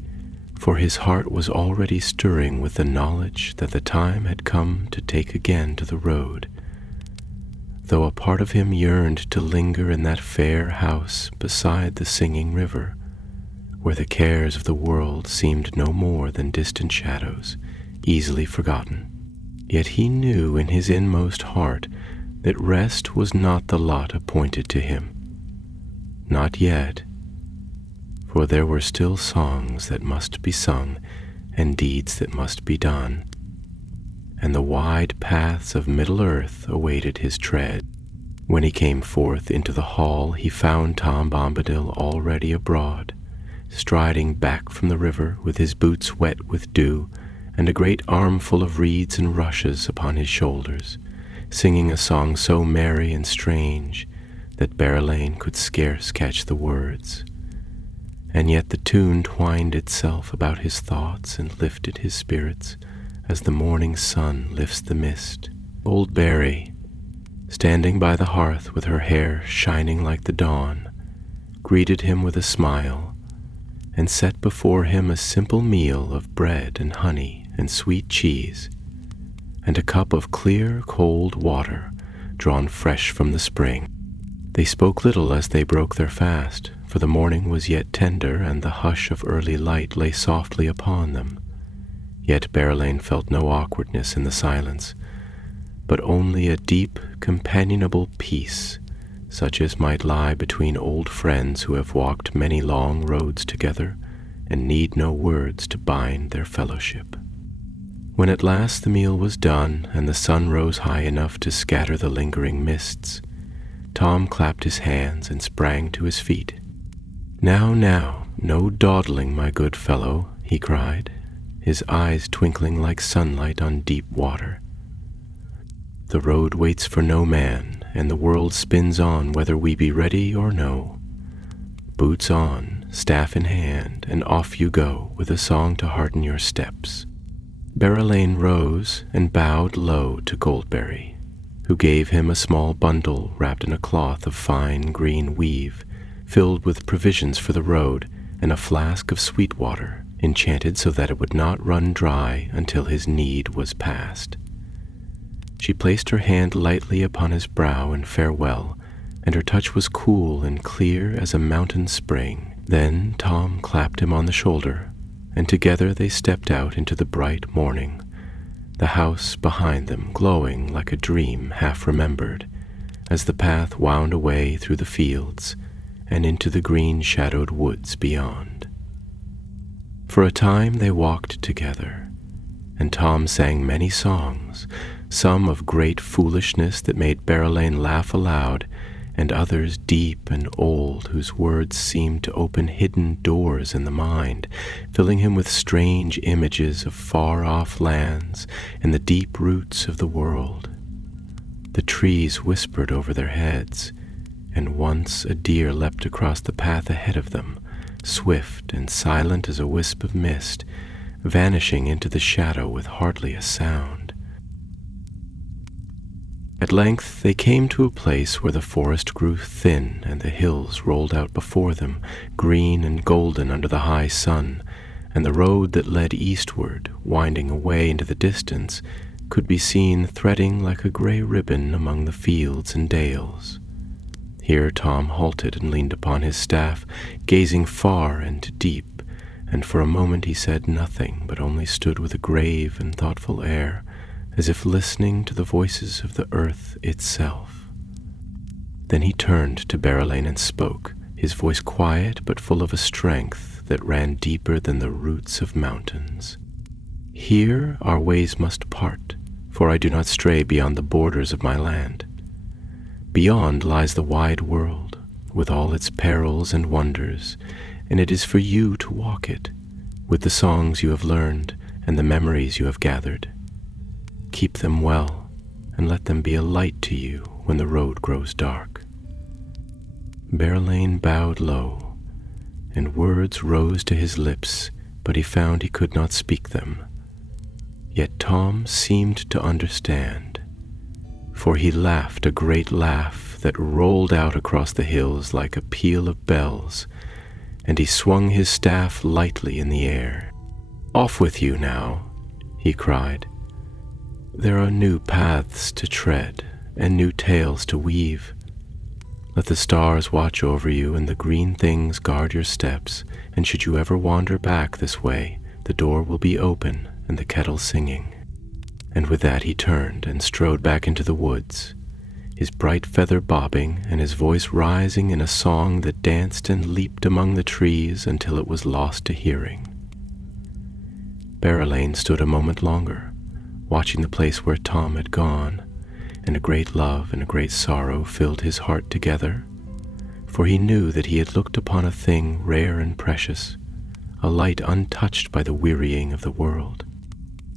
for his heart was already stirring with the knowledge that the time had come to take again to the road, though a part of him yearned to linger in that fair house beside the singing river, where the cares of the world seemed no more than distant shadows, easily forgotten. Yet he knew in his inmost heart that rest was not the lot appointed to him. Not yet, for there were still songs that must be sung and deeds that must be done, and the wide paths of Middle-earth awaited his tread. When he came forth into the hall, he found Tom Bombadil already abroad, striding back from the river with his boots wet with dew and a great armful of reeds and rushes upon his shoulders, singing a song so merry and strange that Berelain could scarce catch the words. And yet the tune twined itself about his thoughts and lifted his spirits as the morning sun lifts the mist. Old Berry, standing by the hearth with her hair shining like the dawn, greeted him with a smile and set before him a simple meal of bread and honey and sweet cheese. and a cup of clear, cold water, drawn fresh from the spring. They spoke little as they broke their fast, for the morning was yet tender, and the hush of early light lay softly upon them. Yet Berelain felt no awkwardness in the silence, but only a deep, companionable peace, such as might lie between old friends who have walked many long roads together and need no words to bind their fellowship. When at last the meal was done and the sun rose high enough to scatter the lingering mists, Tom clapped his hands and sprang to his feet. "Now, now, no dawdling, my good fellow," he cried, his eyes twinkling like sunlight on deep water. "The road waits for no man, and the world spins on whether we be ready or no. Boots on, staff in hand, and off you go with a song to hearten your steps." Berelain rose and bowed low to Goldberry, who gave him a small bundle wrapped in a cloth of fine green weave, filled with provisions for the road, and a flask of sweet water, enchanted so that it would not run dry until his need was past. She placed her hand lightly upon his brow in farewell, and her touch was cool and clear as a mountain spring. Then Tom clapped him on the shoulder, and together they stepped out into the bright morning, the house behind them glowing like a dream half remembered, as the path wound away through the fields and into the green-shadowed woods beyond. For a time they walked together, and Tom sang many songs, some of great foolishness that made Berelain laugh aloud, and others deep and old, whose words seemed to open hidden doors in the mind, filling him with strange images of far-off lands and the deep roots of the world. The trees whispered over their heads, and once a deer leapt across the path ahead of them, swift and silent as a wisp of mist, vanishing into the shadow with hardly a sound. At length they came to a place where the forest grew thin and the hills rolled out before them, green and golden under the high sun, and the road that led eastward, winding away into the distance, could be seen threading like a gray ribbon among the fields and dales. Here Tom halted and leaned upon his staff, gazing far and deep, and for a moment he said nothing, but only stood with a grave and thoughtful air, as if listening to the voices of the earth itself. Then he turned to Berelain and spoke, his voice quiet but full of a strength that ran deeper than the roots of mountains. "Here our ways must part, for I do not stray beyond the borders of my land. Beyond lies the wide world, with all its perils and wonders, and it is for you to walk it, with the songs you have learned and the memories you have gathered. Keep them well, and let them be a light to you when the road grows dark." Berelain bowed low, and words rose to his lips, but he found he could not speak them. Yet Tom seemed to understand, for he laughed a great laugh that rolled out across the hills like a peal of bells, and he swung his staff lightly in the air. "Off with you now," he cried. "There are new paths to tread and new tales to weave. Let the stars watch over you and the green things guard your steps, and should you ever wander back this way, the door will be open and the kettle singing." And with that he turned and strode back into the woods, his bright feather bobbing and his voice rising in a song that danced and leaped among the trees until it was lost to hearing. Berelain stood a moment longer, watching the place where Tom had gone, and a great love and a great sorrow filled his heart together, for he knew that he had looked upon a thing rare and precious, a light untouched by the wearying of the world.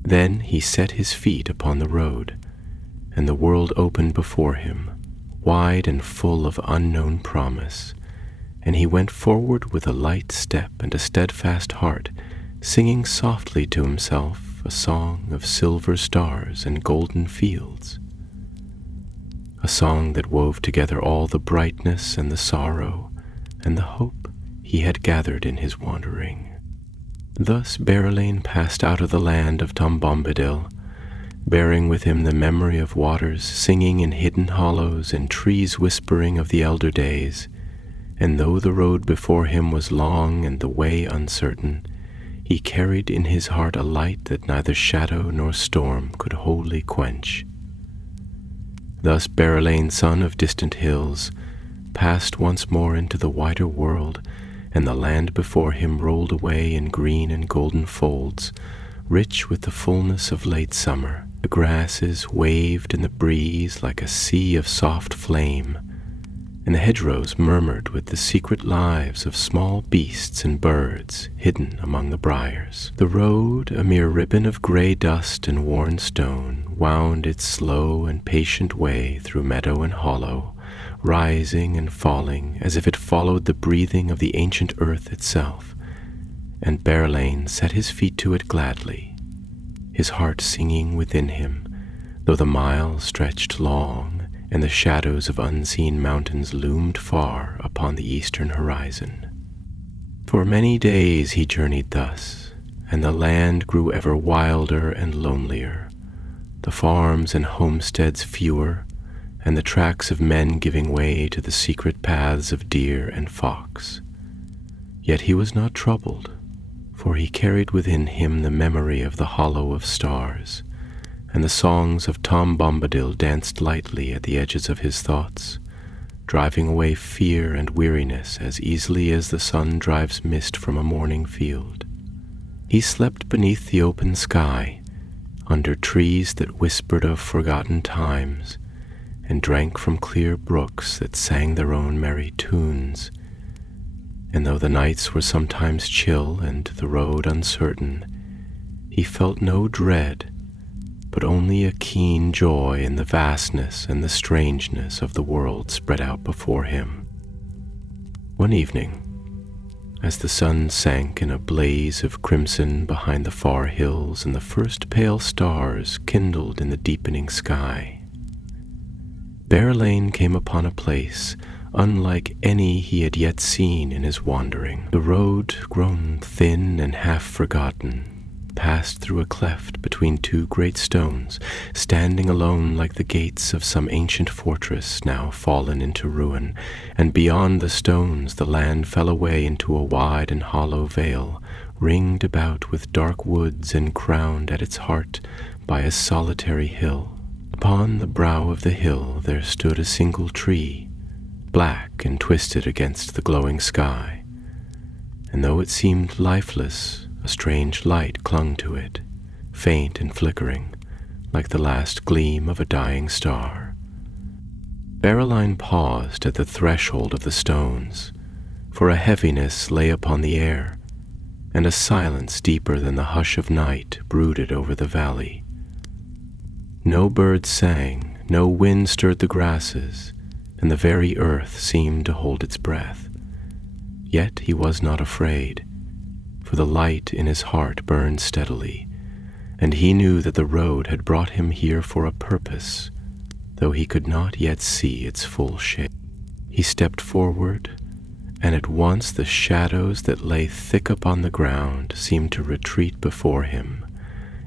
Then he set his feet upon the road, and the world opened before him, wide and full of unknown promise, and he went forward with a light step and a steadfast heart, singing softly to himself a song of silver stars and golden fields, a song that wove together all the brightness and the sorrow and the hope he had gathered in his wandering. Thus Berelain passed out of the land of Bombadil, bearing with him the memory of waters singing in hidden hollows and trees whispering of the elder days. And though the road before him was long and the way uncertain, he carried in his heart a light that neither shadow nor storm could wholly quench. Thus Berelain, son of distant hills, passed once more into the wider world, and the land before him rolled away in green and golden folds, rich with the fullness of late summer. The grasses waved in the breeze like a sea of soft flame, and the hedgerows murmured with the secret lives of small beasts and birds hidden among the briars. The road, a mere ribbon of grey dust and worn stone, wound its slow and patient way through meadow and hollow, rising and falling as if it followed the breathing of the ancient earth itself, and Berelain set his feet to it gladly, his heart singing within him, though the miles stretched long and the shadows of unseen mountains loomed far upon the eastern horizon. For many days he journeyed thus, and the land grew ever wilder and lonelier, the farms and homesteads fewer, and the tracks of men giving way to the secret paths of deer and fox. Yet he was not troubled, for he carried within him the memory of the hollow of stars, and the songs of Tom Bombadil danced lightly at the edges of his thoughts, driving away fear and weariness as easily as the sun drives mist from a morning field. He slept beneath the open sky, under trees that whispered of forgotten times, and drank from clear brooks that sang their own merry tunes. And though the nights were sometimes chill and the road uncertain, he felt no dread, but only a keen joy in the vastness and the strangeness of the world spread out before him. One evening, as the sun sank in a blaze of crimson behind the far hills and the first pale stars kindled in the deepening sky, Berelain came upon a place unlike any he had yet seen in his wandering. The road, grown thin and half forgotten, passed through a cleft between two great stones, standing alone like the gates of some ancient fortress now fallen into ruin, and beyond the stones the land fell away into a wide and hollow vale, ringed about with dark woods and crowned at its heart by a solitary hill. Upon the brow of the hill there stood a single tree, black and twisted against the glowing sky, and though it seemed lifeless, a strange light clung to it, faint and flickering, like the last gleam of a dying star. Berelain paused at the threshold of the stones, for a heaviness lay upon the air, and a silence deeper than the hush of night brooded over the valley. No bird sang, no wind stirred the grasses, and the very earth seemed to hold its breath. Yet he was not afraid, for the light in his heart burned steadily, and he knew that the road had brought him here for a purpose, though he could not yet see its full shape. He stepped forward, and at once the shadows that lay thick upon the ground seemed to retreat before him,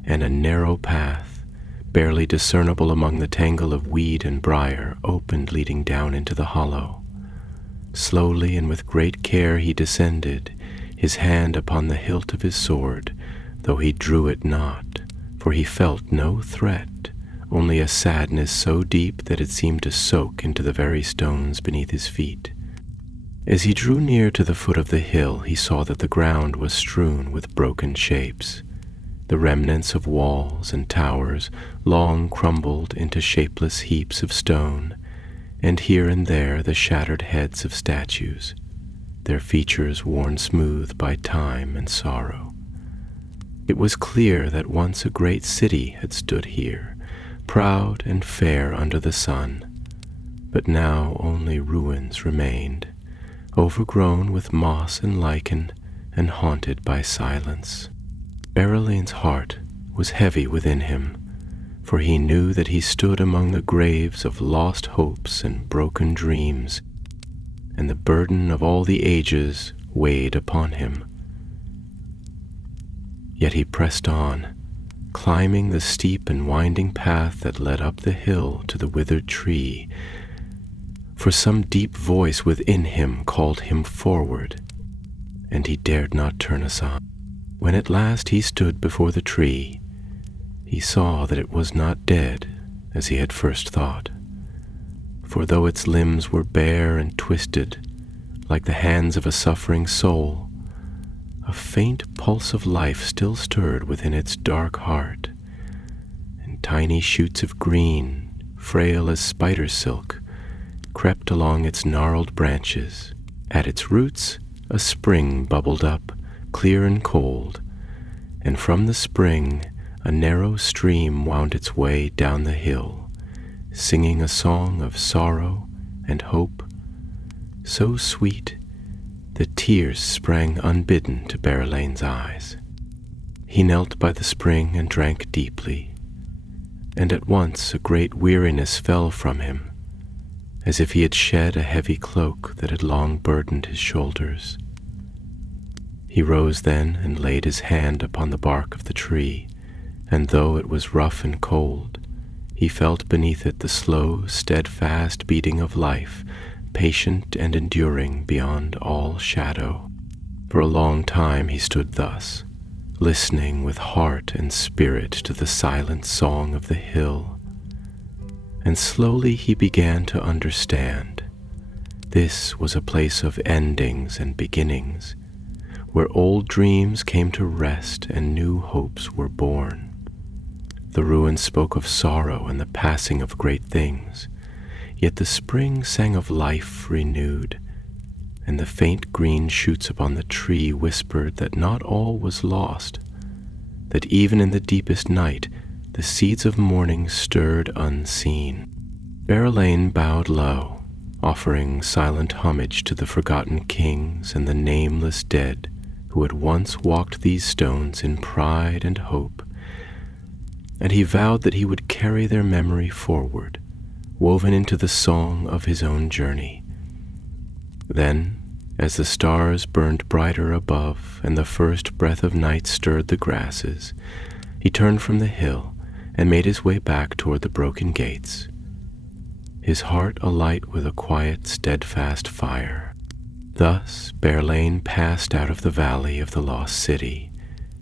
and a narrow path, barely discernible among the tangle of weed and briar, opened leading down into the hollow. Slowly and with great care he descended, his hand upon the hilt of his sword, though he drew it not, for he felt no threat, only a sadness so deep that it seemed to soak into the very stones beneath his feet. As he drew near to the foot of the hill, he saw that the ground was strewn with broken shapes, the remnants of walls and towers long crumbled into shapeless heaps of stone, and here and there the shattered heads of statues, their features worn smooth by time and sorrow. It was clear that once a great city had stood here, proud and fair under the sun, but now only ruins remained, overgrown with moss and lichen and haunted by silence. Berelain's heart was heavy within him, for he knew that he stood among the graves of lost hopes and broken dreams, and the burden of all the ages weighed upon him. Yet he pressed on, climbing the steep and winding path that led up the hill to the withered tree, for some deep voice within him called him forward, and he dared not turn aside. When at last he stood before the tree, he saw that it was not dead as he had first thought, for though its limbs were bare and twisted like the hands of a suffering soul, a faint pulse of life still stirred within its dark heart, and tiny shoots of green, frail as spider silk, crept along its gnarled branches. At its roots a spring bubbled up, clear and cold, and from the spring a narrow stream wound its way down the hill, singing a song of sorrow and hope, so sweet that tears sprang unbidden to Berelain's eyes. He knelt by the spring and drank deeply, and at once a great weariness fell from him, as if he had shed a heavy cloak that had long burdened his shoulders. He rose then and laid his hand upon the bark of the tree, and though it was rough and cold, he felt beneath it the slow, steadfast beating of life, patient and enduring beyond all shadow. For a long time he stood thus, listening with heart and spirit to the silent song of the hill, and slowly he began to understand. This was a place of endings and beginnings, where old dreams came to rest and new hopes were born. The ruins spoke of sorrow and the passing of great things, yet the spring sang of life renewed, and the faint green shoots upon the tree whispered that not all was lost, that even in the deepest night the seeds of morning stirred unseen. Berelain bowed low, offering silent homage to the forgotten kings and the nameless dead who had once walked these stones in pride and hope, and he vowed that he would carry their memory forward, woven into the song of his own journey. Then, as the stars burned brighter above and the first breath of night stirred the grasses, he turned from the hill and made his way back toward the broken gates, his heart alight with a quiet, steadfast fire. Thus Berelain passed out of the valley of the lost city,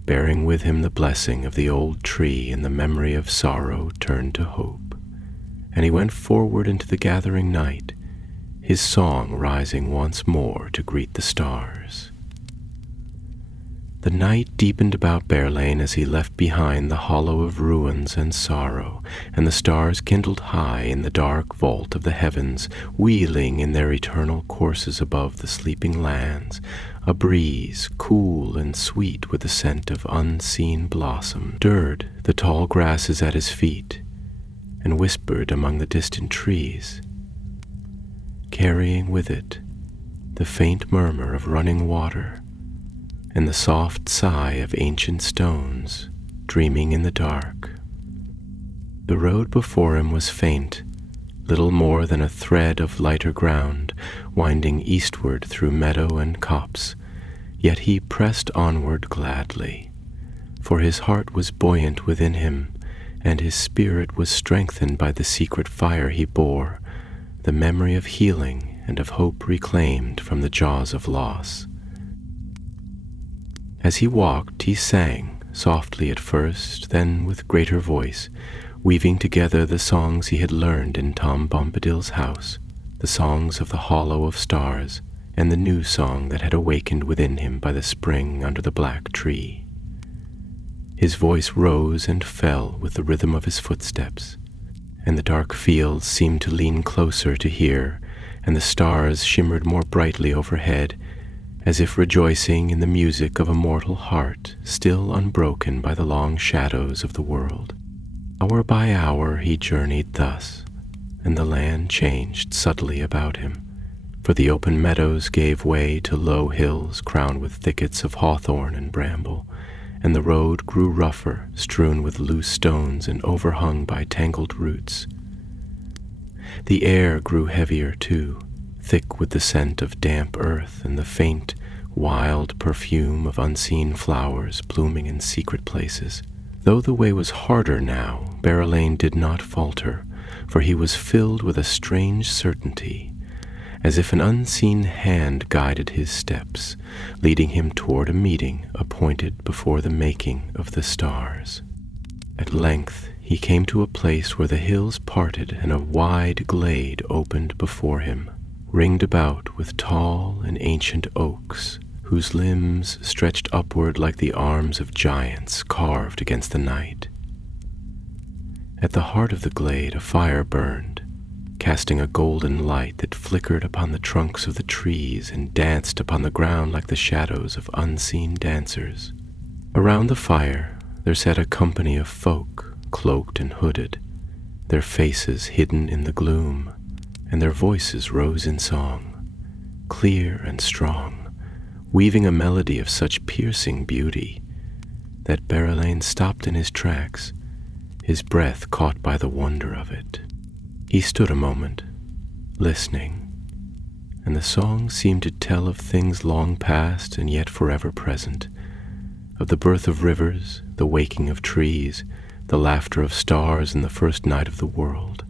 bearing with him the blessing of the old tree and the memory of sorrow turned to hope. And he went forward into the gathering night, his song rising once more to greet the stars. The night deepened about Berelain as he left behind the hollow of ruins and sorrow, and the stars kindled high in the dark vault of the heavens, wheeling in their eternal courses above the sleeping lands. A breeze, cool and sweet with the scent of unseen blossom, stirred the tall grasses at his feet and whispered among the distant trees, carrying with it the faint murmur of running water and the soft sigh of ancient stones dreaming in the dark. The road before him was faint, little more than a thread of lighter ground, winding eastward through meadow and copse, yet he pressed onward gladly, for his heart was buoyant within him, and his spirit was strengthened by the secret fire he bore, the memory of healing and of hope reclaimed from the jaws of loss. As he walked, he sang, softly at first, then with greater voice, weaving together the songs he had learned in Tom Bombadil's house, the songs of the Hollow of Stars, and the new song that had awakened within him by the spring under the black tree. His voice rose and fell with the rhythm of his footsteps, and the dark fields seemed to lean closer to hear, and the stars shimmered more brightly overhead, as if rejoicing in the music of a mortal heart still unbroken by the long shadows of the world. Hour by hour he journeyed thus, and the land changed subtly about him, for the open meadows gave way to low hills crowned with thickets of hawthorn and bramble, and the road grew rougher, strewn with loose stones and overhung by tangled roots. The air grew heavier too, thick with the scent of damp earth and the faint, wild perfume of unseen flowers blooming in secret places. Though the way was harder now, Berelain did not falter, for he was filled with a strange certainty, as if an unseen hand guided his steps, leading him toward a meeting appointed before the making of the stars. At length he came to a place where the hills parted and a wide glade opened before him, ringed about with tall and ancient oaks, whose limbs stretched upward like the arms of giants carved against the night. At the heart of the glade a fire burned, casting a golden light that flickered upon the trunks of the trees and danced upon the ground like the shadows of unseen dancers. Around the fire there sat a company of folk, cloaked and hooded, their faces hidden in the gloom, and their voices rose in song, clear and strong, weaving a melody of such piercing beauty that Berelain stopped in his tracks, his breath caught by the wonder of it. He stood a moment, listening, and the song seemed to tell of things long past and yet forever present, of the birth of rivers, the waking of trees, the laughter of stars in the first night of the world.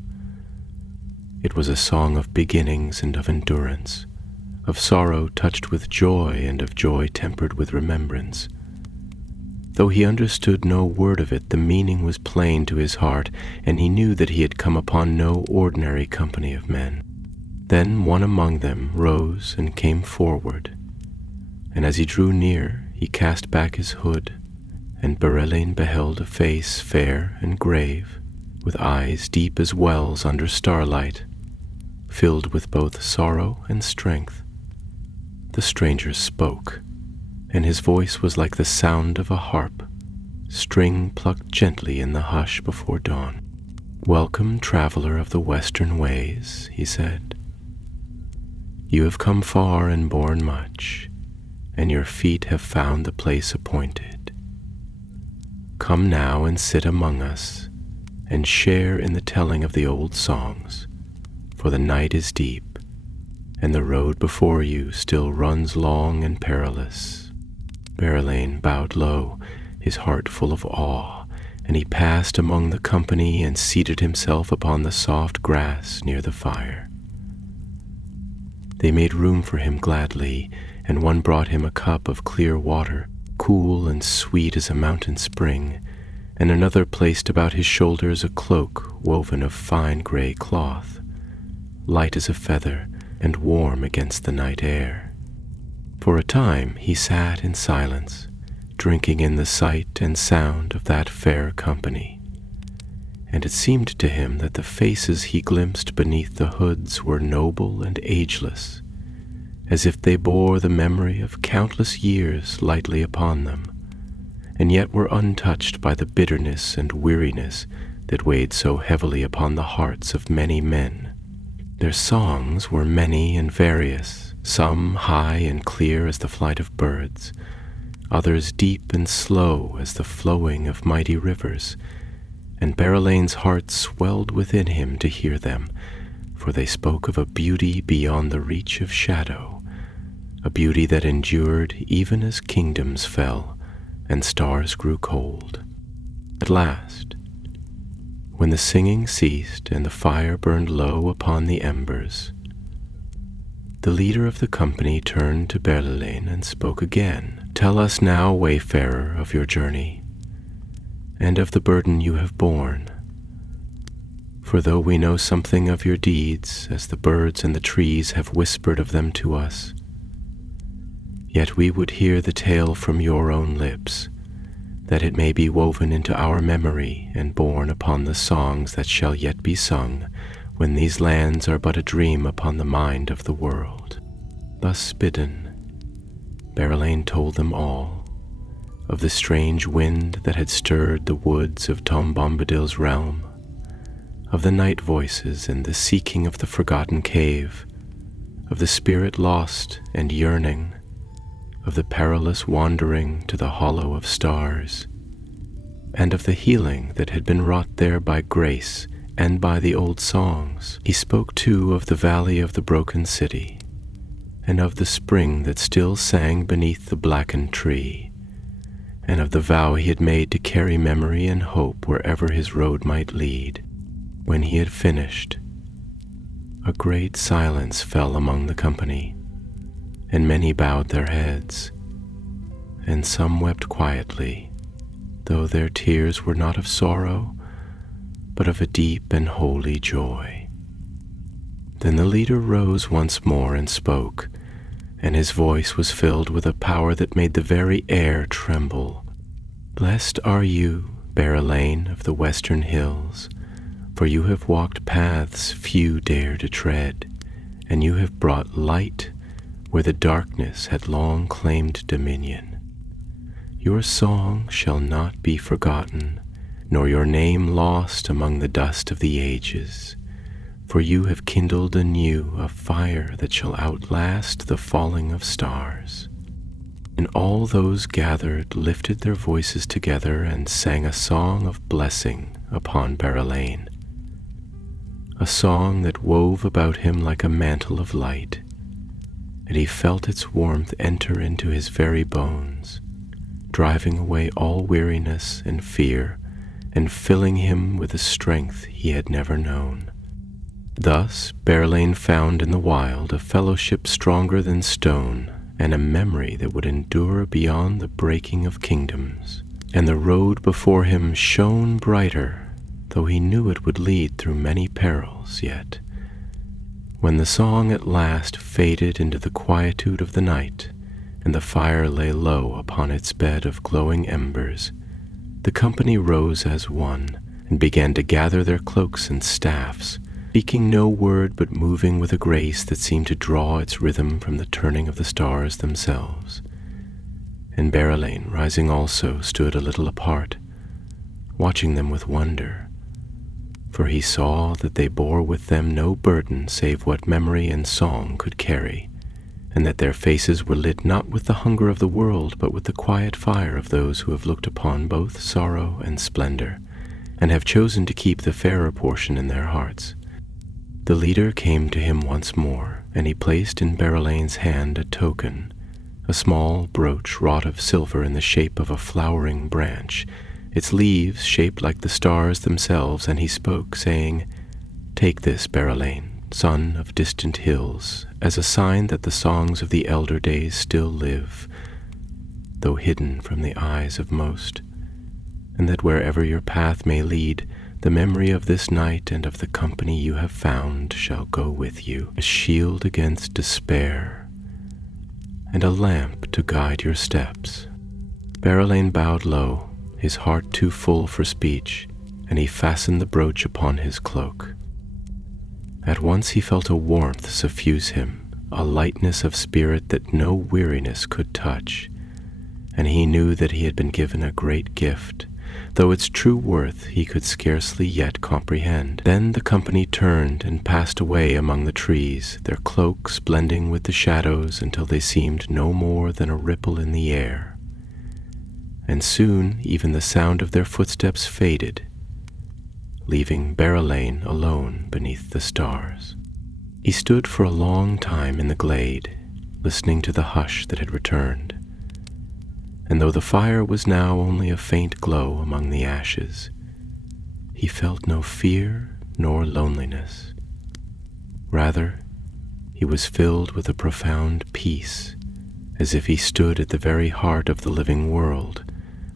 It was a song of beginnings and of endurance, of sorrow touched with joy and of joy tempered with remembrance. Though he understood no word of it, the meaning was plain to his heart, and he knew that he had come upon no ordinary company of men. Then one among them rose and came forward, and as he drew near, he cast back his hood, and Berelain beheld a face fair and grave, with eyes deep as wells under starlight, filled with both sorrow and strength. The stranger spoke, and his voice was like the sound of a harp, string plucked gently in the hush before dawn. "Welcome, traveler of the western ways," he said. "You have come far and borne much, and your feet have found the place appointed. Come now and sit among us, and share in the telling of the old songs, for the night is deep, and the road before you still runs long and perilous." Berelain bowed low, his heart full of awe, and he passed among the company and seated himself upon the soft grass near the fire. They made room for him gladly, and one brought him a cup of clear water, cool and sweet as a mountain spring, and another placed about his shoulders a cloak woven of fine gray cloth, light as a feather and warm against the night air. For a time he sat in silence, drinking in the sight and sound of that fair company, and it seemed to him that the faces he glimpsed beneath the hoods were noble and ageless, as if they bore the memory of countless years lightly upon them, and yet were untouched by the bitterness and weariness that weighed so heavily upon the hearts of many men. Their songs were many and various, some high and clear as the flight of birds, others deep and slow as the flowing of mighty rivers, and Berelain's heart swelled within him to hear them, for they spoke of a beauty beyond the reach of shadow, a beauty that endured even as kingdoms fell and stars grew cold. At last, when the singing ceased and the fire burned low upon the embers, the leader of the company turned to Berelain and spoke again. "Tell us now, wayfarer, of your journey, and of the burden you have borne. For though we know something of your deeds, as the birds and the trees have whispered of them to us, yet we would hear the tale from your own lips, that it may be woven into our memory and borne upon the songs that shall yet be sung, when these lands are but a dream upon the mind of the world." Thus bidden, Berelain told them all, of the strange wind that had stirred the woods of Tom Bombadil's realm, of the night voices and the seeking of the forgotten cave, of the spirit lost and yearning, of the perilous wandering to the hollow of stars, and of the healing that had been wrought there by grace and by the old songs. He spoke too of the valley of the broken city, and of the spring that still sang beneath the blackened tree, and of the vow he had made to carry memory and hope wherever his road might lead. When he had finished, a great silence fell among the company, and many bowed their heads, and some wept quietly, though their tears were not of sorrow, but of a deep and holy joy. Then the leader rose once more and spoke, and his voice was filled with a power that made the very air tremble. "Blessed are you, Barrelane of the western hills, for you have walked paths few dare to tread, and you have brought light where the darkness had long claimed dominion. Your song shall not be forgotten, nor your name lost among the dust of the ages, for you have kindled anew a fire that shall outlast the falling of stars." And all those gathered lifted their voices together and sang a song of blessing upon Barrelane, a song that wove about him like a mantle of light, and he felt its warmth enter into his very bones, driving away all weariness and fear, and filling him with a strength he had never known. Thus Barrelane found in the wild a fellowship stronger than stone, and a memory that would endure beyond the breaking of kingdoms. And the road before him shone brighter, though he knew it would lead through many perils. Yet, when the song at last faded into the quietude of the night, and the fire lay low upon its bed of glowing embers, the company rose as one, and began to gather their cloaks and staffs, speaking no word but moving with a grace that seemed to draw its rhythm from the turning of the stars themselves. And Barrelane, rising also, stood a little apart, watching them with wonder, for he saw that they bore with them no burden save what memory and song could carry, and that their faces were lit not with the hunger of the world, but with the quiet fire of those who have looked upon both sorrow and splendor, and have chosen to keep the fairer portion in their hearts. The leader came to him once more, and he placed in Barrelane's hand a token, a small brooch wrought of silver in the shape of a flowering branch, its leaves shaped like the stars themselves, and he spoke, saying, "Take this, Barrelane, son of distant hills, as a sign that the songs of the elder days still live, though hidden from the eyes of most, and that wherever your path may lead, the memory of this night and of the company you have found shall go with you, a shield against despair, and a lamp to guide your steps." Barrelane bowed low, his heart too full for speech, and he fastened the brooch upon his cloak. At once he felt a warmth suffuse him, a lightness of spirit that no weariness could touch, and he knew that he had been given a great gift, though its true worth he could scarcely yet comprehend. Then the company turned and passed away among the trees, their cloaks blending with the shadows until they seemed no more than a ripple in the air. And soon even the sound of their footsteps faded, leaving Barrelane alone beneath the stars. He stood for a long time in the glade, listening to the hush that had returned, and though the fire was now only a faint glow among the ashes, he felt no fear nor loneliness. Rather, he was filled with a profound peace, as if he stood at the very heart of the living world,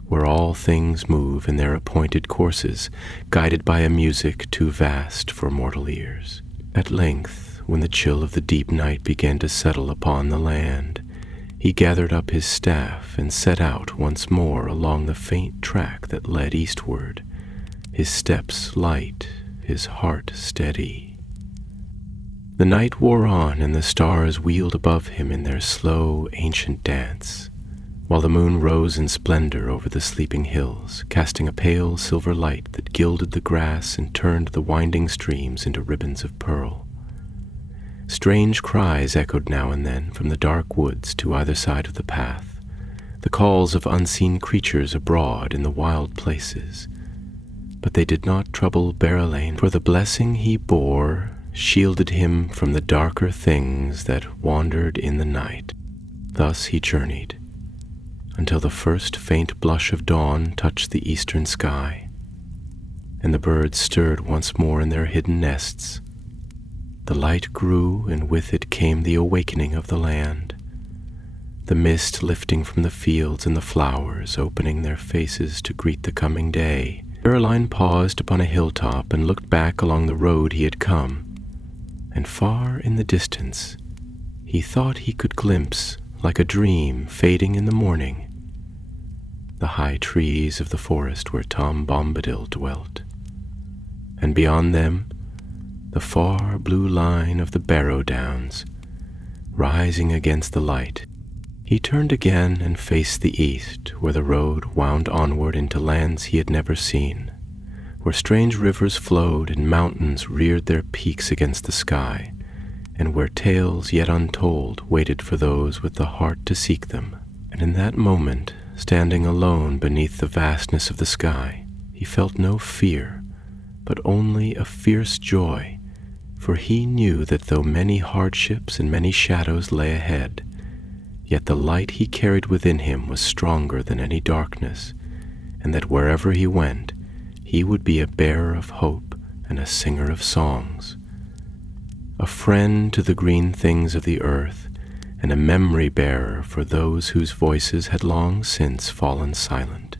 where all things move in their appointed courses, guided by a music too vast for mortal ears. At length, when the chill of the deep night began to settle upon the land, he gathered up his staff and set out once more along the faint track that led eastward, his steps light, his heart steady. The night wore on, and the stars wheeled above him in their slow, ancient dance, while the moon rose in splendor over the sleeping hills, casting a pale silver light that gilded the grass and turned the winding streams into ribbons of pearl. Strange cries echoed now and then from the dark woods to either side of the path, the calls of unseen creatures abroad in the wild places. But they did not trouble Barrelane, for the blessing he bore shielded him from the darker things that wandered in the night. Thus he journeyed, until the first faint blush of dawn touched the eastern sky, and the birds stirred once more in their hidden nests. The light grew, and with it came the awakening of the land, the mist lifting from the fields and the flowers opening their faces to greet the coming day. Caroline paused upon a hilltop and looked back along the road he had come, and far in the distance he thought he could glimpse, like a dream fading in the morning, the high trees of the forest where Tom Bombadil dwelt, and beyond them the far blue line of the Barrow Downs rising against the light. He turned again and faced the east, where the road wound onward into lands he had never seen, where strange rivers flowed and mountains reared their peaks against the sky, and where tales yet untold waited for those with the heart to seek them. And in that moment, standing alone beneath the vastness of the sky, he felt no fear, but only a fierce joy, for he knew that though many hardships and many shadows lay ahead, yet the light he carried within him was stronger than any darkness, and that wherever he went, he would be a bearer of hope and a singer of songs, a friend to the green things of the earth, and a memory bearer for those whose voices had long since fallen silent.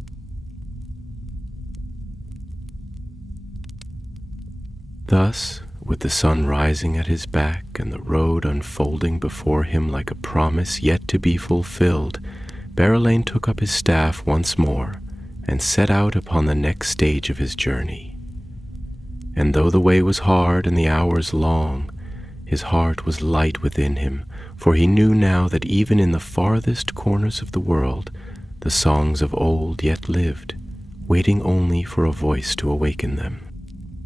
Thus, with the sun rising at his back and the road unfolding before him like a promise yet to be fulfilled, Barrowlane took up his staff once more and set out upon the next stage of his journey. And though the way was hard and the hours long, his heart was light within him, for he knew now that even in the farthest corners of the world, the songs of old yet lived, waiting only for a voice to awaken them.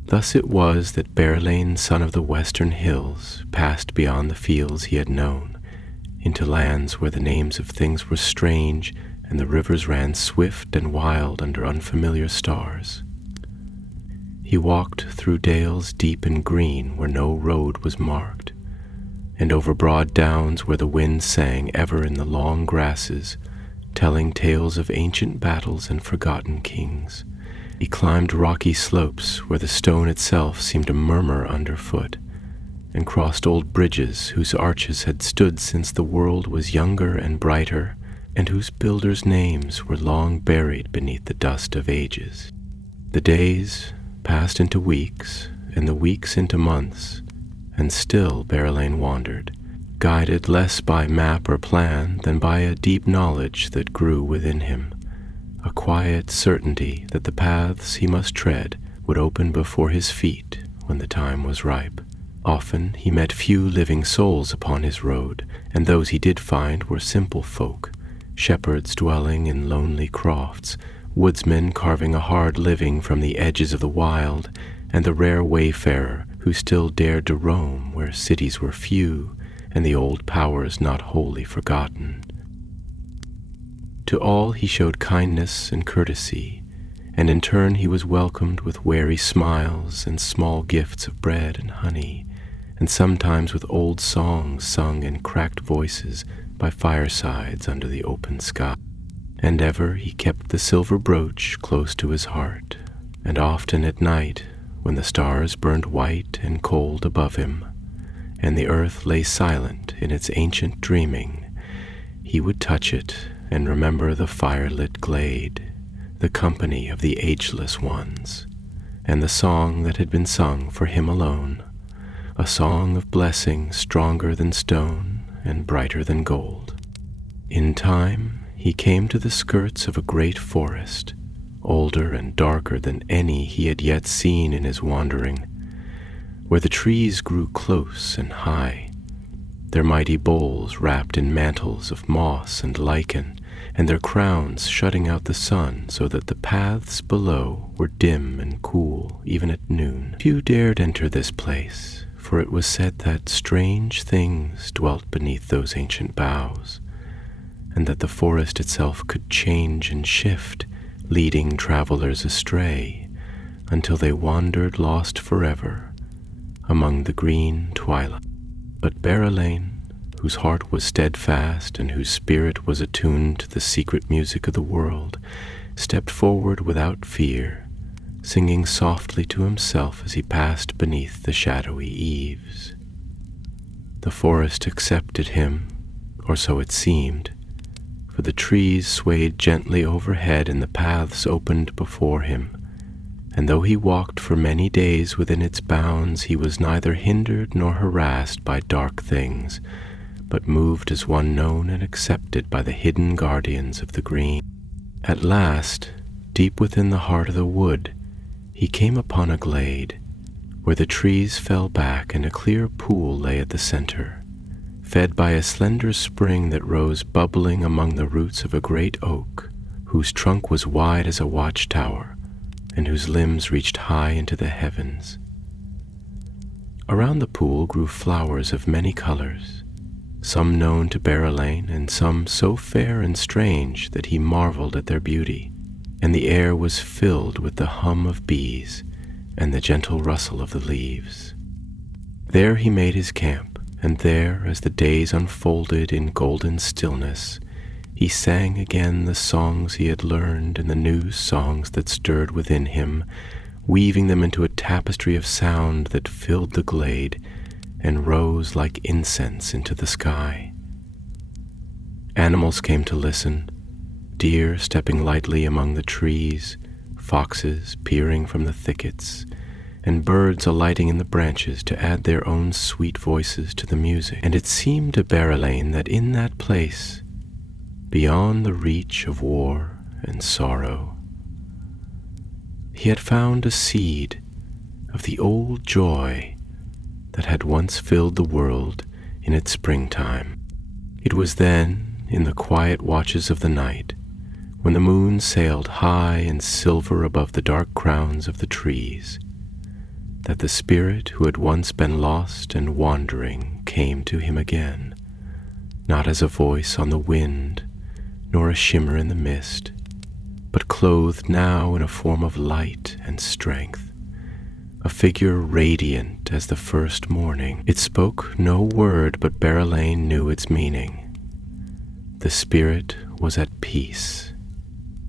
Thus it was that Barrowlane, son of the western hills, passed beyond the fields he had known, into lands where the names of things were strange and the rivers ran swift and wild under unfamiliar stars. He walked through dales deep and green where no road was marked, and over broad downs where the wind sang ever in the long grasses, telling tales of ancient battles and forgotten kings. He climbed rocky slopes where the stone itself seemed to murmur underfoot, and crossed old bridges whose arches had stood since the world was younger and brighter, and whose builders' names were long buried beneath the dust of ages. The days passed into weeks, and the weeks into months, and still Barrowlane wandered, guided less by map or plan than by a deep knowledge that grew within him, a quiet certainty that the paths he must tread would open before his feet when the time was ripe. Often he met few living souls upon his road, and those he did find were simple folk, shepherds dwelling in lonely crofts, woodsmen carving a hard living from the edges of the wild, and the rare wayfarer who still dared to roam where cities were few and the old powers not wholly forgotten. To all he showed kindness and courtesy, and in turn he was welcomed with wary smiles and small gifts of bread and honey, and sometimes with old songs sung in cracked voices by firesides under the open sky. And ever he kept the silver brooch close to his heart, and often at night, when the stars burned white and cold above him, and the earth lay silent in its ancient dreaming, he would touch it and remember the firelit glade, the company of the ageless ones, and the song that had been sung for him alone, a song of blessing stronger than stone and brighter than gold. In time, he came to the skirts of a great forest, older and darker than any he had yet seen in his wandering, where the trees grew close and high, their mighty boles wrapped in mantles of moss and lichen, and their crowns shutting out the sun so that the paths below were dim and cool even at noon. Few dared enter this place, for it was said that strange things dwelt beneath those ancient boughs, and that the forest itself could change and shift, leading travelers astray, until they wandered lost forever among the green twilight. But Barrowlane, whose heart was steadfast and whose spirit was attuned to the secret music of the world, stepped forward without fear, singing softly to himself as he passed beneath the shadowy eaves. The forest accepted him, or so it seemed, for the trees swayed gently overhead and the paths opened before him, and though he walked for many days within its bounds, he was neither hindered nor harassed by dark things, but moved as one known and accepted by the hidden guardians of the green. At last, deep within the heart of the wood, he came upon a glade, where the trees fell back and a clear pool lay at the center, fed by a slender spring that rose bubbling among the roots of a great oak, whose trunk was wide as a watchtower, and whose limbs reached high into the heavens. Around the pool grew flowers of many colors, some known to Berelain, and some so fair and strange that he marveled at their beauty, and the air was filled with the hum of bees and the gentle rustle of the leaves. There he made his camp, and there, as the days unfolded in golden stillness, he sang again the songs he had learned and the new songs that stirred within him, weaving them into a tapestry of sound that filled the glade and rose like incense into the sky. Animals came to listen, deer stepping lightly among the trees, foxes peering from the thickets, and birds alighting in the branches to add their own sweet voices to the music. And it seemed to Berelain that in that place, beyond the reach of war and sorrow, he had found a seed of the old joy that had once filled the world in its springtime. It was then, in the quiet watches of the night, when the moon sailed high and silver above the dark crowns of the trees, that the spirit who had once been lost and wandering came to him again, not as a voice on the wind, nor a shimmer in the mist, but clothed now in a form of light and strength, a figure radiant as the first morning. It spoke no word, but Berelain knew its meaning. The spirit was at peace,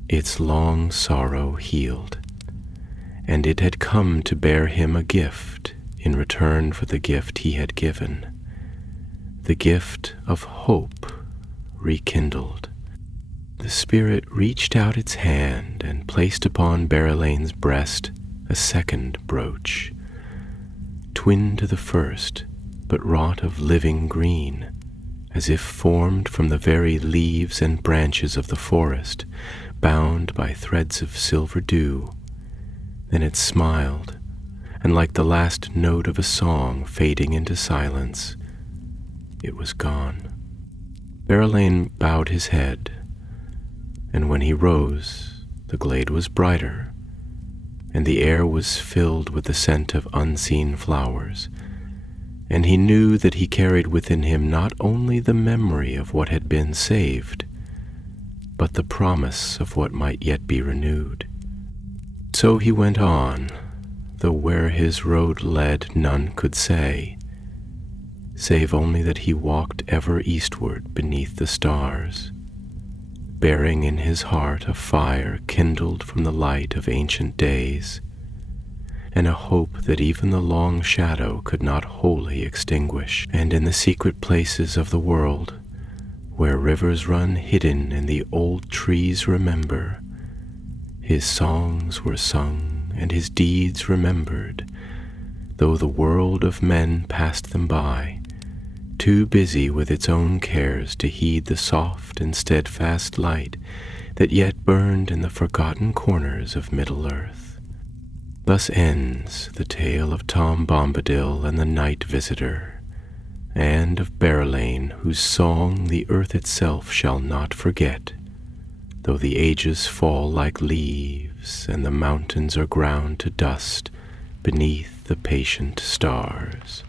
its long sorrow healed, and it had come to bear him a gift in return for the gift he had given, the gift of hope rekindled. The spirit reached out its hand and placed upon Berelain's breast a second brooch, twin to the first, but wrought of living green, as if formed from the very leaves and branches of the forest, bound by threads of silver dew. Then it smiled, and like the last note of a song fading into silence, it was gone. Berelain bowed his head, and when he rose, the glade was brighter, and the air was filled with the scent of unseen flowers, and he knew that he carried within him not only the memory of what had been saved, but the promise of what might yet be renewed. So he went on, though where his road led none could say, save only that he walked ever eastward beneath the stars, bearing in his heart a fire kindled from the light of ancient days, and a hope that even the long shadow could not wholly extinguish. And in the secret places of the world, where rivers run hidden and the old trees remember, his songs were sung and his deeds remembered, though the world of men passed them by, too busy with its own cares to heed the soft and steadfast light that yet burned in the forgotten corners of Middle-earth. Thus ends the tale of Tom Bombadil and the night visitor, and of Berelain, whose song the earth itself shall not forget, though the ages fall like leaves and the mountains are ground to dust beneath the patient stars.